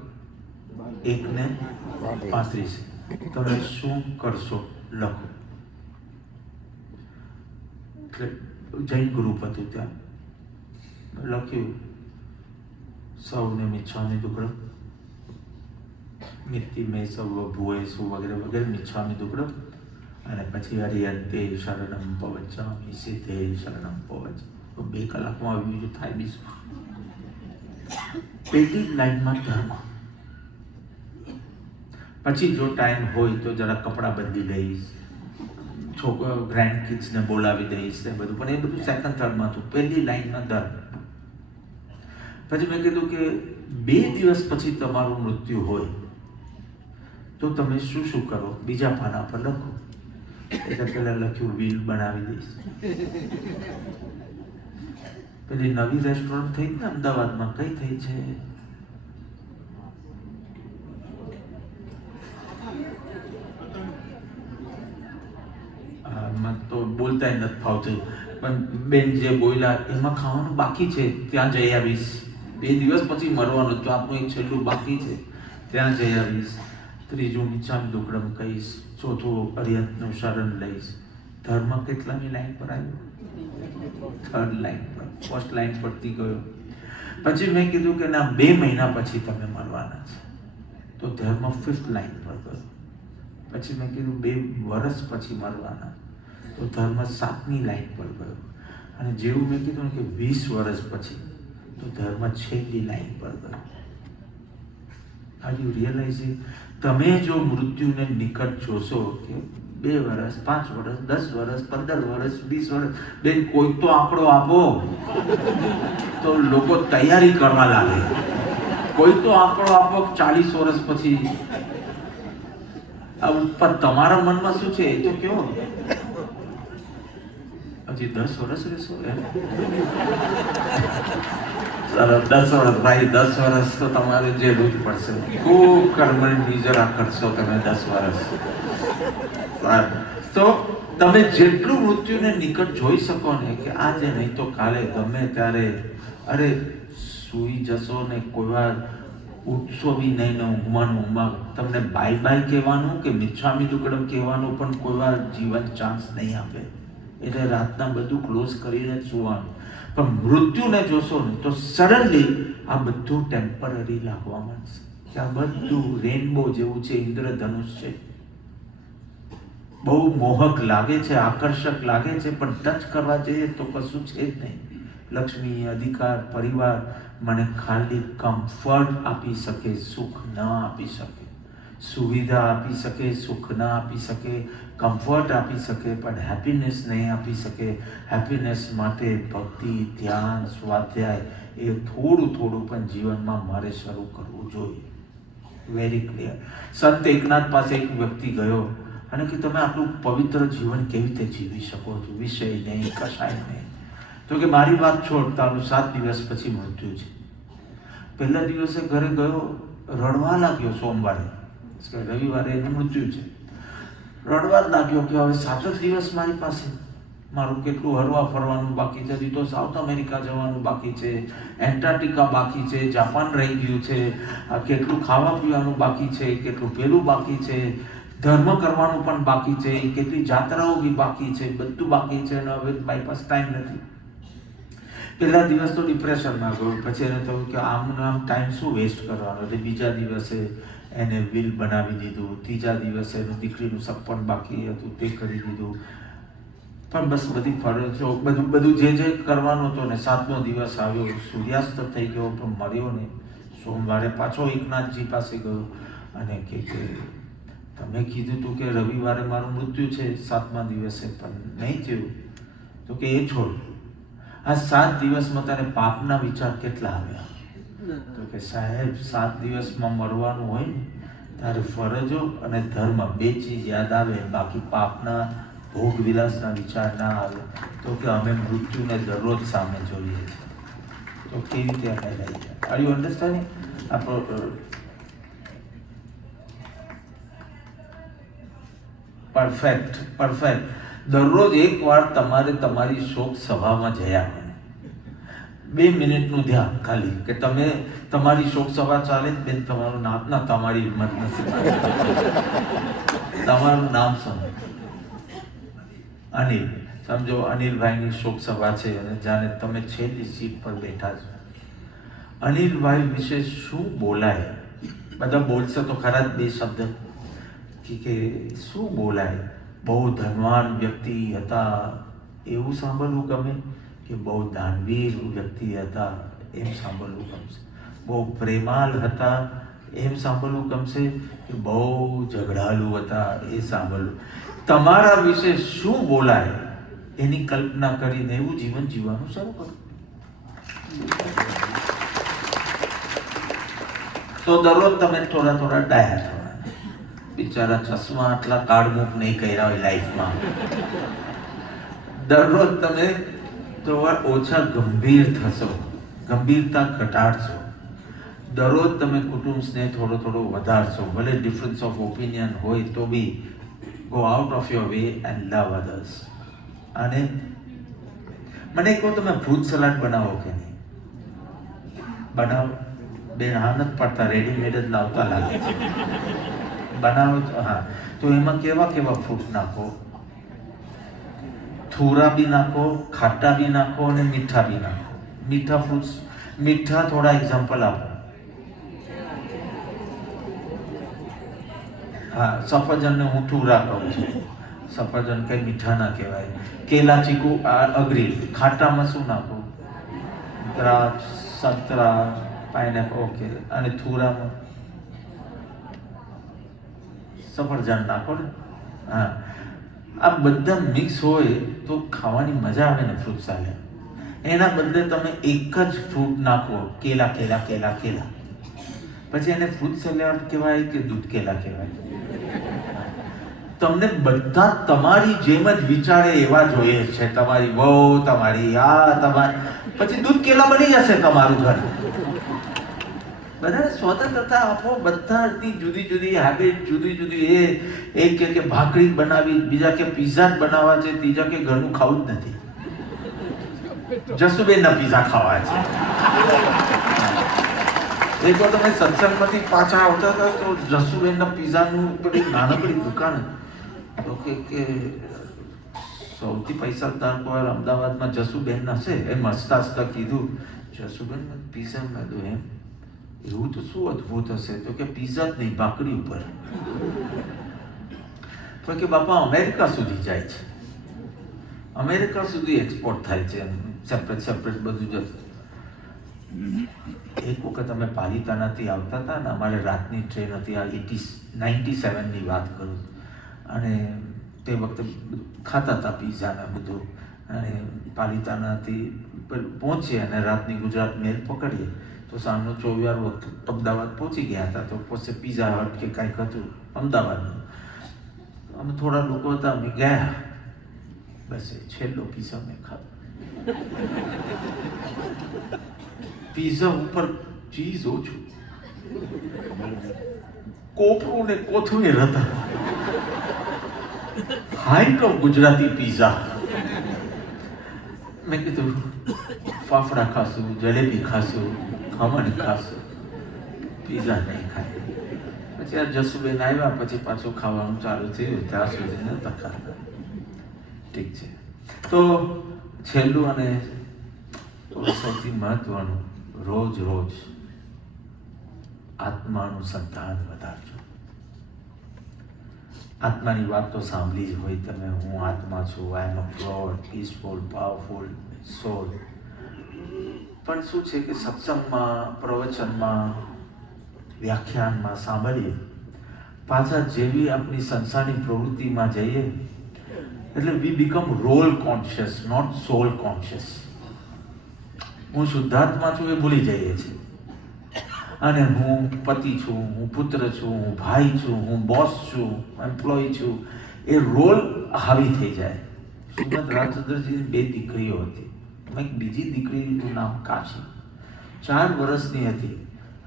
1:35. તમે શું કરશો લખો. એટલે જૈન ગ્રુપ હતું ત્યાં, લખ્યું સૌને મિચ્છામિ દુક્કડમ, મિત્તિ મે સૌ ભૂયેષુ વગેરે વગેરે મિચ્છામિ દુક્કડમ, અને પછી હરિયંતે શરણમ પવચ્ચામિ સિદ્ધે શરણમ પવચ્ચામિ. તો 2 કલાકમાં આવી બીજું થાય બી શું? પહેલી લાઈનમાં ધર્મ. પછી જો ટાઈમ હોય તો જરા કપડાં બદલી દઈશ, છોકરા ગ્રેન્ડ કિડ્સને બોલાવી દઈશ ને બધું, પણ એ બધું સેકન્ડ થર્ડમાં હતું. પહેલી લાઈનમાં ધર્મ. પછી મેં કીધું કે 2 દિવસ પછી તમારું મૃત્યુ હોય તો તમે શું શું કરો, બીજા પાના પર લખો. એટલે પેલા લખ્યું વિલ બનાવી દઈશ. પેલી નવી રેસ્ટોરન્ટ થઈ ને અમદાવાદમાં, કઈ થઈ છે? મને તો બોલતાય નથી ફાવતું, પણ બેન જે બોલ્યા એમાં ખાવાનું બાકી છે, ત્યાં જઈ આવીશ. 2 દિવસ પછી મરવાનું, તો આપણું એક છેલ્લું બાકી છે, ત્યાં જઈ આવીશ. ત્રીજું મિચ્છામિ દુક્કડમ કહીશ. ચોથું અરિહંતનું શરણ લઈશ. ધર્મ કેટલામી લાઈન પર આવ્યો? 3rd લાઈન પર. ફર્સ્ટ લાઈન પરથી ગયો. પછી મેં કીધું કે ના, 2 મહિના પછી તમે મરવાના છે, તો ધર્મ 5th લાઈન પર ગયો. પછી મેં કીધું 2 વર્ષ પછી મરવાના, તો ધર્મ 7મી લાઈન પર ગયો. અને જેવું મેં કીધું ને કે 20 વર્ષ પછી, તો ધર્મ 6મી લાઈન પર ગયો. Are you realising? તમે જો મૃત્યુને નિકટ જોશો કે 2 વર્ષ, 5 વર્ષ, 10 વર્ષ, 15 વર્ષ, 20 વર્ષ, બેન કોઈ તો આંકડો આપો, તો લોકો તૈયારી કરવા લાગે. કોઈ તો આંકડો આપો 40 વર્ષ પછી. આ ઉપર તમારા મનમાં શું છે એ તો કહો. હજી 10 વર્ષ રહેશો? 10 વર્ષ ભાઈ, 10 વર્ષ તો તમારે જેલું જ પડશે. ખૂબ કર્મની જરા કરશો તમે 10 વર્ષ. તો તમે જેટલું મૃત્યુને નિકટ જોઈ શકો ને, કે આજે નહીં તો કાલે, ગમે ત્યારે, અરે સૂઈ જશો ને, કોઈ વાર ઉઠશો બી નહીં ને, ઊંઘમાં તમને બાય બાય કહેવાનું કે મિચ્છામિ દુક્કડમ કહેવાનું પણ કોઈ વાર જીવન ચાન્સ નહીં આપે. એટલે રાતના બધું ક્લોઝ કરીને જ સુવાનું. પણ મૃત્યુને જોશો ને તો સડનલી આ બધું ટેમ્પરરી લાગવા માંડશે, કે આ બધું રેનબો જેવું છે, ઇન્દ્રધનુષ છે. બહુ મોહક લાગે છે, આકર્ષક લાગે છે, પણ ટચ કરવા જઈએ તો કશું છે જ નહીં. લક્ષ્મી, અધિકાર, પરિવાર મને ખાલી કમ્ફર્ટ આપી શકે, સુખ ન આપી શકે. સુવિધા આપી શકે, સુખ ન આપી શકે. કમ્ફર્ટ આપી શકે, પણ હેપીનેસ નહીં આપી શકે. હેપીનેસ માટે ભક્તિ, ધ્યાન, સ્વાધ્યાય એ થોડું થોડું પણ જીવનમાં મારે શરૂ કરવું જોઈએ. Very clear. સંત એકનાથ પાસે એક વ્યક્તિ ગયો અને કે તમે આટલું પવિત્ર જીવન કેવી રીતે જીવી શકો છો, વિષય નહીં, કશાય નહીં. તો કે મારી વાત છોડ, તારું 7 દિવસ પછી મૃત્યુ છે. પહેલા દિવસે ઘરે ગયો, રડવા લાગ્યો. સોમવારે, રવિવારે એનું મૃત્યુ છે. રડવા લાગ્યો કે હવે 7 જ દિવસ મારી પાસે, મારું કેટલું હરવા ફરવાનું બાકી છે. હજી તો સાઉથ અમેરિકા જવાનું બાકી છે, એન્ટાર્કટિકા બાકી છે, જાપાન રહી ગયું છે, કેટલું ખાવા પીવાનું બાકી છે, કેટલું પેલું બાકી છે. ધર્મ કરવાનું પણ બાકી છે, કેટલી જાત્રાઓ બી બાકી છે, બધું બાકી છે, અને હવે મારી પાસે ટાઈમ નથી. પહેલા દિવસ તો ડિપ્રેશનમાં ગયો, પછી એને થયું કે આમને આમ ટાઈમ શું વેસ્ટ કરવાનો, એટલે બીજા દિવસે એને વિલ બનાવી દીધું, ત્રીજા દિવસે એનું દીકરીનું સપન બાકી હતું તે કરી દીધું. પણ બસ બધી ફરજો બધું જે કરવાનું હતું ને 7મો દિવસ આવ્યો, સૂર્યાસ્ત થઈ ગયો પણ મળ્યો ને. સોમવારે પાછો એકનાથજી પાસે ગયો અને કે તમે કીધું હતું કે રવિવારે મારું મૃત્યુ છે 7મા દિવસે, પણ નહીં થયું. તો કે એ છોડ, આ 7 દિવસમાં તને પાપના વિચાર કેટલા આવ્યા? તો કે સાહેબ 7 દિવસમાં મરવાનું હોય ને તારે ફરજો અને ધર્મ 2 ચીજ યાદ આવે, બાકી પાપના ભોગ વિલાસના વિચાર ના આવે. તો કે અમે મૃત્યુને દરરોજ સામે જોઈએ છીએ. તો કેવી રીતે અમે રહી જાય? Are you understanding? આપણો પરફેક્ટ. દરરોજ એકવાર તમારે તમારી શોક સભામાં જયા 2 મિનિટનું ધ્યાન ખાલી, કે તમે તમારી શોક સભા ચાલે બેન, તમારું નામ ના, તમારી હિંમત નથી, તમારું નામ સમજો. અનિલ, સમજો અનિલભાઈની શોક સભા છે અને જાણે તમે છેલ્લી સીટ પર બેઠા છો. અનિલભાઈ વિશે શું બોલાય? બધા બોલશે તો ખરા જ 2 શબ્દ કે શું બોલાય? બહુ ધનવાન વ્યક્તિ હતા એવું સાંભળવું ગમે, કે બહુ દાનવીર વ્યક્તિ હતા એમ સાંભળવું ગમશે? બહુ પ્રેમાળ હતા એમ સાંભળવું ગમશે, કે બહુ ઝઘડાલુ હતા એ સાંભળવું? તમારા વિશે શું બોલાય એની કલ્પના કરીને એવું જીવન જીવવાનું શરૂ કરો. તો દરરોજ તમે થોડા ડાયા થવા. બિચારા ચશ્મા આટલા કાળમુખ નહીં કર્યા હોય લાઈફમાં. દરરોજ તમે થોડા ઓછા ગંભીર થશો, ગંભીરતા ઘટાડશો. દરરોજ તમે કુટુંબ સ્નેહ થોડો વધારશો, ભલે ડિફરન્સ ઓફ ઓપિનિયન હોય તો બી go out of your way and love others. અને મને કહો, તમે ફ્રૂટ સલાડ બનાવો કે નહીં? બનાવો બેન? હા નથી પડતા, રેડીમેડ જ લાવતા લાગે છે. બનાવો તો હા. તો એમાં કેવા ફ્રૂટ નાખો? થોડા બી નાખો, ખાટા બી નાખો અને મીઠા બી નાખો. મીઠા ફ્રૂટ્સ, મીઠા થોડા એક્ઝામ્પલ આપો. હા, સફરજનને હું ઠુરા કહું છું. સફરજન કઈ મીઠા ના કહેવાય. કેલા, ચીકુ અગ્રી. ખાટામાં શું નાખો? દ્રાક્ષ, સંતરા, પાઇનેપલ. ઓકે. અને થુરામાં સફરજન નાખો ને. હા, આ બધા મિક્સ હોય તો ખાવાની મજા આવે ને ફ્રૂટ સાલે. એના બદલે તમે એક જ ફ્રૂટ નાખો, કેલા. પછી એને ફ્રૂટ સલાડ કહેવાય કે દૂધ કેલા કહેવાય? તમને બધા તમારી જેમ જ વિચારે એવા જોઈએ છે. તમારી વહુ, તમારી તમારી, પછી દૂધ કેલા બની જશે તમારું ઘર. બધાને સ્વતંત્રતા આપો. બધાની જુદી હેબિટ, જુદી. એક કે ભાખરી બનાવી, બીજા કે પિઝા જ બનાવવા છે, ત્રીજા કે ઘરનું ખાવું જ નથી. જસુબેનના પિઝા ખાવા છે. એક વાર તમે સત્સંગમાંથી પાછા આવતા હતા તો જસુબેનના પિઝાનું પેલી નાનકડી દુકાન, તો કે સૌથી પૈસાદાર કોઈ અમદાવાદમાં જસુબેન હશે. એમ હસતા કીધું, જસુબેન પિઝા મેં દો એમ? એવું તો શું અદભુત હશે? તો કે પિઝા જ નહીં, ભાખરી ઉપર. તો કે બાપા અમેરિકા સુધી જાય છે, અમેરિકા સુધી એક્સપોર્ટ થાય છે, સેપરેટ બધું જ. એક વખત અમે પાલિતાનાથી આવતા હતા ને, અમારે રાતની ટ્રેન હતી, આ 97ની વાત કરું. અને તે વખતે ખાતા હતા પિઝાને બધું, અને પાલિતાનાથી પહોંચીએ અને રાતની ગુજરાત મેલ પકડીએ તો સાંજનો 24 વખત અમદાવાદ પહોંચી ગયા હતા. તો પછી પિઝા હટ કે કાંઈક હતું અમદાવાદનું. અમે થોડા લોકો હતા, અમે ગયા. બસ છેલ્લો પિઝા મેં ખાધો. પિઝા ઉપર ચીઝ ઓછું, કોપરું ને કોથમીર હતા. Height of Gujarati pizza. મેં કીધું ફાફડા ખાશું, જલેબી ખાશું, ખમણ ખાશું, પિઝા નહીં ખાય. પછી આ જસુબેન આવ્યા પછી પાછું ખાવાનું ચાલુ થયું, ત્યાં સુધી નતા ખાતા. ઠીક છે. તો છેલ્લું અને સૌથી મહત્વનું, રોજ રોજ આત્માનું સંતાન વધારજો. આત્માની વાત તો સાંભળી જ હોય તમે, હું આત્મા છું, આઈ એમ અ પ્યોર, પીસફુલ, પાવરફુલ સોલ. પણ શું છે કે સત્સંગમાં, પ્રવચનમાં, વ્યાખ્યાનમાં સાંભળીએ, પાછા જેવી આપણી સંસારની પ્રવૃત્તિમાં જઈએ એટલે we become role conscious, not soul conscious. હું શુદ્ધાત્મા છું એ ભૂલી જઈએ છીએ, અને હું પતિ છું, હું પુત્ર છું, હું ભાઈ છું, હું બોસ છું, એમ્પ્લોય છું, એ રોલ હાવી થઈ જાય. શ્રીમદ રાજચંદ્રજીની 2 દીકરીઓ હતી. એક બીજી દીકરીનું નામ કાશી, 4 વર્ષની હતી,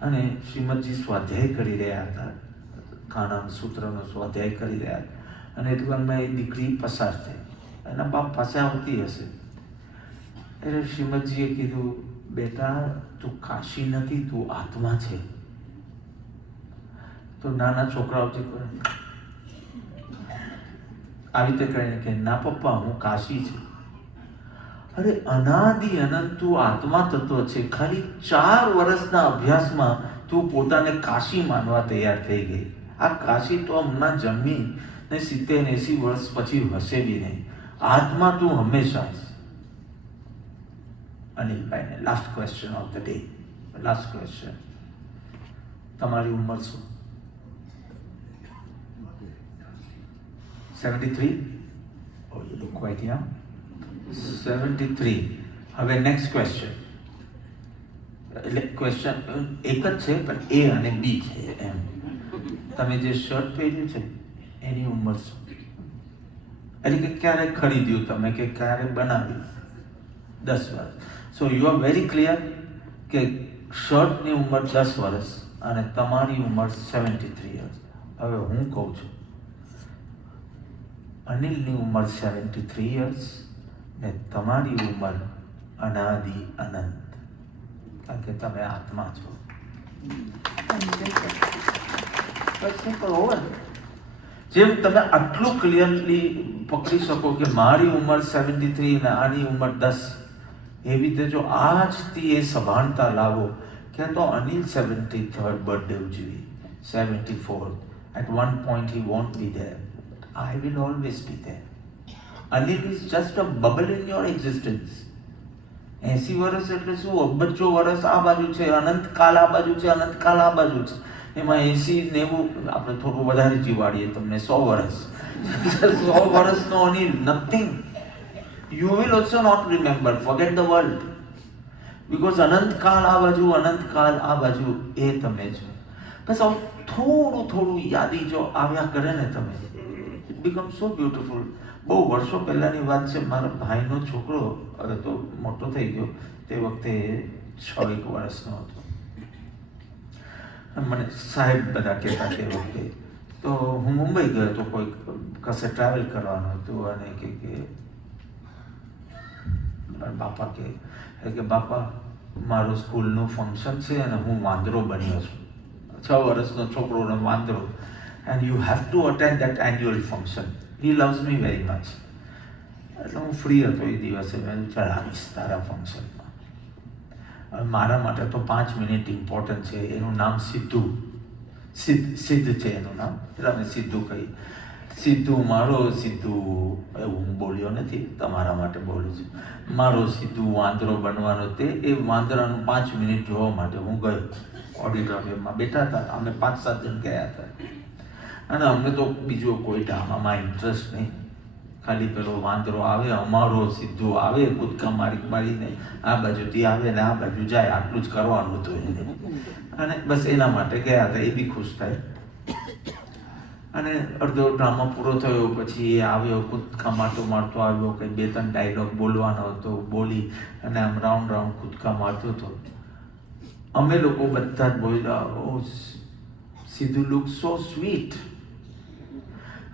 અને શ્રીમદજી સ્વાધ્યાય કરી રહ્યા હતા, કાનમ સૂત્રનો સ્વાધ્યાય કરી રહ્યા હતા, અને એટલું એ દીકરી પસાર થઈ, એના બાપ પાસે આવતી હશે. એટલે શ્રીમદજીએ કીધું, બેટા તું કાશી નથી, તું આત્મા છે. તો નાના છોકરાઓ જે કરે આવી રીતે કહીને કે ના પપ્પા હું કાશી છું. અરે અનાદિ અનંત તું આત્મા તત્વ છે, ખાલી 4 વર્ષના અભ્યાસમાં તું પોતાને કાશી માનવા તૈયાર થઈ ગઈ. આ કાશી તો હમણાં જન્મી ને 70-80 વર્ષ પછી હશે બી નહીં. આત્મા તું હંમેશા. અનિલભાઈને last question of the day, last question, તમારી ઉંમર શું? 73? Oh, you look quite young. 73. હવે નેક્સ્ટ ક્વેશ્ચન. એટલે ક્વેશ્ચન એક જ છે પણ એ અને બી છે એમ. તમે જે શર્ટ પહેર્યું છે એની ઉંમર શું? એટલે કે ક્યારે ખરીદ્યું તમે કે ક્યારે બનાવ્યું? 10 વર્ષ. So you are very clear કે શર્ટની ઉંમર 10 વર્ષ અને તમારી ઉંમર 73 યર્સ. હવે હું કહું છું, અનિલની ઉંમર 73 યર્સ ને તમારી ઉંમર અનાદિ અનંત, કારણ કે તમે આત્મા છો. જેમ તમે આટલું ક્લિયરલી પકડી શકો કે મારી ઉંમર 73 અને આની ઉંમર 10, એવી રીતે જો આજથી એ સભાનતા લાવો કે તો અનિલ 73rd બર્થડે ઉજવી, 74, at one point he won't be there, I will always be there. Anil is just a bubble in your existence. 80 વર્ષ એટલે શું, અબજો વર્ષ આ બાજુ છે, અનંતકાલ આ બાજુ છે, અનંતકાલ આ બાજુ છે. એમાં 80-90 આપણે થોડું વધારે જીવાડીએ તમને 100 વર્ષ. 100 વર્ષનો Anil nothing. You will also not remember, forget the world. Because અનંતકાલ આ બાજુ, અનંતકાલ આ બાજુ, એ તમે છો. બસ આવું થોડું થોડું યાદી જો આવ્યા કરે ને તમે, it becomes so beautiful. બહુ વર્ષો પહેલાંની વાત છે, મારા ભાઈનો છોકરો, હવે તો મોટો થઈ ગયો, તે વખતે 6-1 વર્ષનો હતો. મને સાહેબ બધા કહેતા તે વખતે. તો હું મુંબઈ ગયો તો કોઈ કશે ટ્રાવેલ કરવાનું હતું, અને કે બાપા કે બાપા મારું સ્કૂલનું ફંક્શન છે અને હું વાંદરો બન્યો છું, 6 વર્ષનો છોકરો ને વાંદરો, and you have to attend that annual function. He loves me very much. એટલે હું ફ્રી હતો એ દિવસે, મેં ચલાવીશ તારા ફંક્શનમાં. મારા માટે તો 5 મિનિટ ઇમ્પોર્ટન્ટ છે. એનું નામ સિદ્ધુ, સિદ્ધ છે એનું નામ, એટલે અમે સિદ્ધુ કહી. સિદ્ધુ મારો સિદ્ધુ, એવું હું બોલ્યો નથી, તમારા માટે બોલું છું. મારો સિદ્ધુ વાંદરો બનવાનો, તે એ વાંદરાનું 5 મિનિટ જોવા માટે હું ગયો. ઓડિટોરિયમમાં બેઠા હતા, અમે 5-7 જણ ગયા હતા, અને અમને તો બીજો કોઈ ડ્રામામાં ઇન્ટરેસ્ટ નહીં. ખાલી પેલો વાંદરો આવે, અમારો સિદ્ધુ આવે, કૂદકા મારીને આ બાજુથી આવે ને આ બાજુ જાય, આટલું જ કરવાનું હતું એને. અને બસ એના માટે ગયા હતા, એ બી ખુશ થાય. અને અડધો ડ્રામા પૂરો થયો પછી એ આવ્યો, કૂદકા મારતો આવ્યો, કંઈ 2-3 ડાયલોગ બોલવાનો હતો, બોલી અને આમ રાઉન્ડ કૂદકા મારતો હતો. અમે લોકો બધા જ બોલ્યા, ઓ સિદ્ધુ લુક સો સ્વીટ.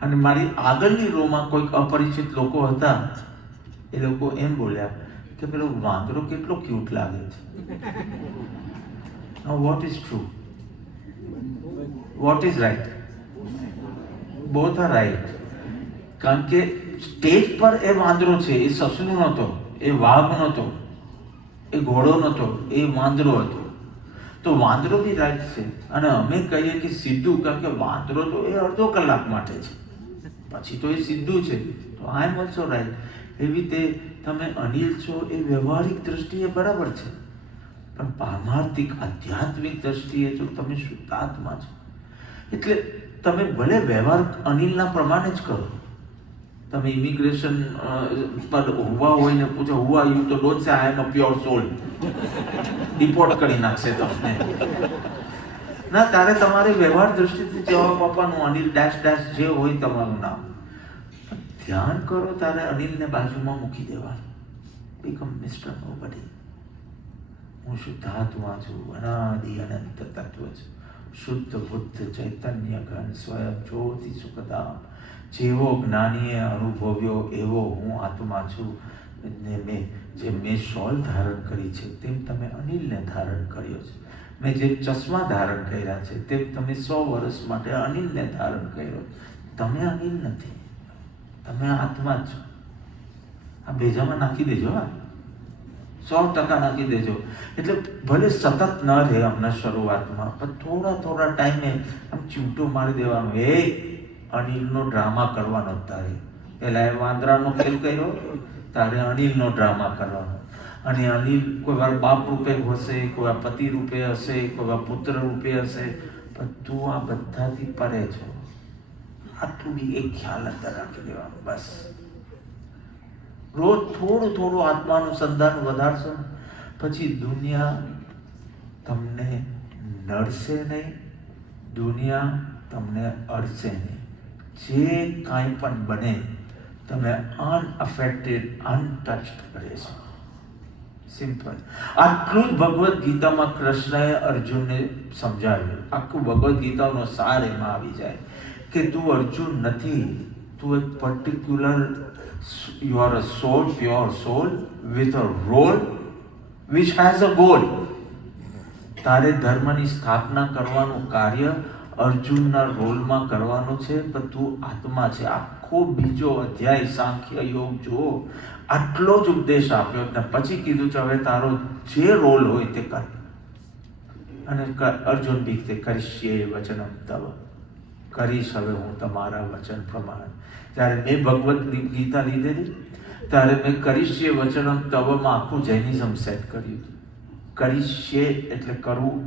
અને મારી આગળની રોમાં કોઈક અપરિચિત લોકો હતા, એ લોકો એમ બોલ્યા કે પેલો વાંદરો કેટલો ક્યુટ લાગે છે. Now what is true? What is right? Both are right. કારણ કે સ્ટેજ પર એ વાંદરો છે, એ સસલું નહોતો, એ વાઘ નહોતો, એ ઘોડો નહોતો, એ વાંદરો હતો. તો વાંદરો બી રાઈટ છે. અને અમે કહીએ કે સીધું, કારણ કે વાંદરો તો એ અડધો કલાક માટે છે, પછી તો એ સીધું છે. તો આઈ એમ ઓલ્સો રાઈટ. એવી રીતે તમે અનિલ છો એ વ્યવહારિક દ્રષ્ટિએ બરાબર છે, પણ પારમાર્થિક આધ્યાત્મિક દ્રષ્ટિએ તો તમે શુદ્ધાત્મા છો. એટલે તમે ભલે વ્યવહાર અનિલના પ્રમાણે જ કરો. તમે ઇમિગ્રેશન પર હોવા હોય ને પૂછો હુ આર યુ, તો ડોન્ટ સે આઈ એમ અ પ્યોર સોલ. ડિપોર્ટ કરી નાખશે તમને. ના, તારે તમારે વ્યવહાર દ્રષ્ટિથી જવાબ આપવાનું, અનિલ ડેશ ડેશ જે હોય તમારું નામ. ધ્યાન કરો તારે અનિલને બાજુમાં મૂકી દેવાનું. Become mister nobody. હું શુદ્ધાત્મા છું, અનાદિ અનંત તત્વ છું, શુદ્ધ બુદ્ધ ચૈતન્ય ઘન સ્વયં જ્યોતિ સુખધામ. જેવો જ્ઞાનીએ અનુભવ્યો એવો હું આત્મા છું. ને મેં શોલ ધારણ કરી છે તેમ તમે અનિલને ધારણ કર્યો છે. મેં જે ચશ્મા ધારણ કર્યા છે તેમ તમે 100 વર્ષ માટે અનિલને ધારણ કર્યો. તમે અનિલ નથી, તમે આત્મા જ છો. આ બેજામાં નાખી દેજો. 100% નાખી દેજો. એટલે ભલે સતત ન રહે હમણાં શરૂઆતમાં, પણ થોડા ટાઈમે આમ ચીમટો મારી દેવાનો. એ અનિલનો ડ્રામા કરવાનો તારે. પેલા એ વાંદરાનો ખેલ કર્યો, તારે અનિલનો ડ્રામા કરવાનો. અને અનિલ કોઈ વાર બાપ રૂપે હશે, કોઈ વાર પતિ રૂપે હશે, કોઈ વાર પુત્ર રૂપે હશે, પણ તું આ બધાથી પરે છો. આટલું બી એક ખ્યાલ અંદર રાખી દેવાનું બસ. રોજ થોડું આત્માનું સંધાન વધારશો, પછી દુનિયા તમને નડશે નહીં, દુનિયા તમને અડશે નહીં. જે કાંઈ પણ બને તમે અનઅફેક્ટેડ, અનટચડ રહેશો. સિમ્પલ. આટલું જ ભગવદ્ ગીતામાં કૃષ્ણએ અર્જુનને સમજાવ્યું. આખું ભગવદ્ ગીતાનો સાર એમાં આવી જાય કે તું અર્જુન નથી, તું એક particular, you are a soul, pure soul with a role which has a goal. તારે ધર્મની સ્થાપના કરવાનું કાર્ય અર્જુનના રોલમાં કરવાનું છે, પણ તું આત્મા છે. આખો બીજો અધ્યાય સાંખ્ય યોગ જુઓ, આટલો જ ઉપદેશ આપ્યો ને પછી કીધું છે હવે તારો જે રોલ હોય તે કર. અને અર્જુન બી તે કરીશ્યે વચનમ તવ, કરીશ હવે હું તમારા વચન પ્રમાણે. જ્યારે મેં ભગવદ્ ગીતા લીધેલી ત્યારે મેં કરીશ્યે વચનમ તવમાં આખું જૈનિઝમ સેટ કર્યું હતું. કરીશ્યે એટલે કરવું,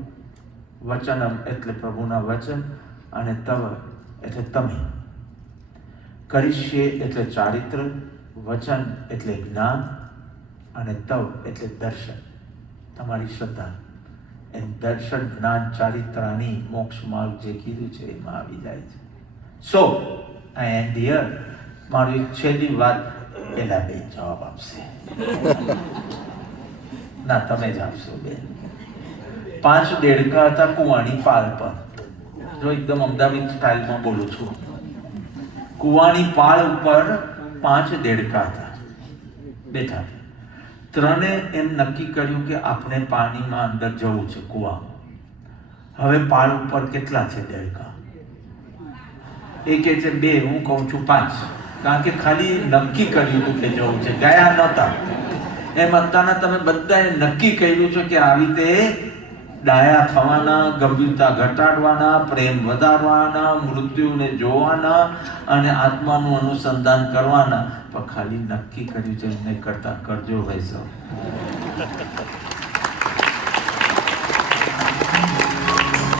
વચનમ એટલે પ્રભુના વચન, અને તવ એટલે તમે. કરીશ્યે એટલે ચારિત્ર, વચન એટલે જ્ઞાન, અને તવ એટલે દર્શન, તમારી શ્રદ્ધા. એમ દર્શન, જ્ઞાન, ચારિત્રાની મોક્ષ માર્ગ જે કીધું છે એમાં આવી જાય છે. સો આઈ એન્ડ હિયર. મારી એક છેલ્લી વાત પેલા બે જવાબ આપશે. ના, તમે જ આપશો બેન. 5 દેડકા હતા કુવાણી પાળ પર. જો એકદમ અમદાવાદ સ્ટાઇલમાં બોલું છું. કુવાણી પાળ ઉપર 5 દેડકા હતા બેઠા. 3 એમ નક્કી કર્યું કે આપણે પાણીમાં અંદર જવું છે કુવામાં. હવે પાળ ઉપર કેટલા છે દેડકા? એ કહે છે 2, હું કહું છું 5. કારણ કે ખાલી નક્કી કર્યું હતું કે જવું છે, ગયા નહોતા. એમ અત્યારના તમે બધાએ નક્કી કર્યું છે કે આવી રીતે ડાયા થવાના, ગંભીરતા ઘટાડવાના, પ્રેમ વધારવાના, મૃત્યુને જોવાના અને આત્માનું અનુસંધાન કરવાના. પણ ખાલી નક્કી કર્યું છે એમને કરતા કરજો ભાઈ સાહેબ.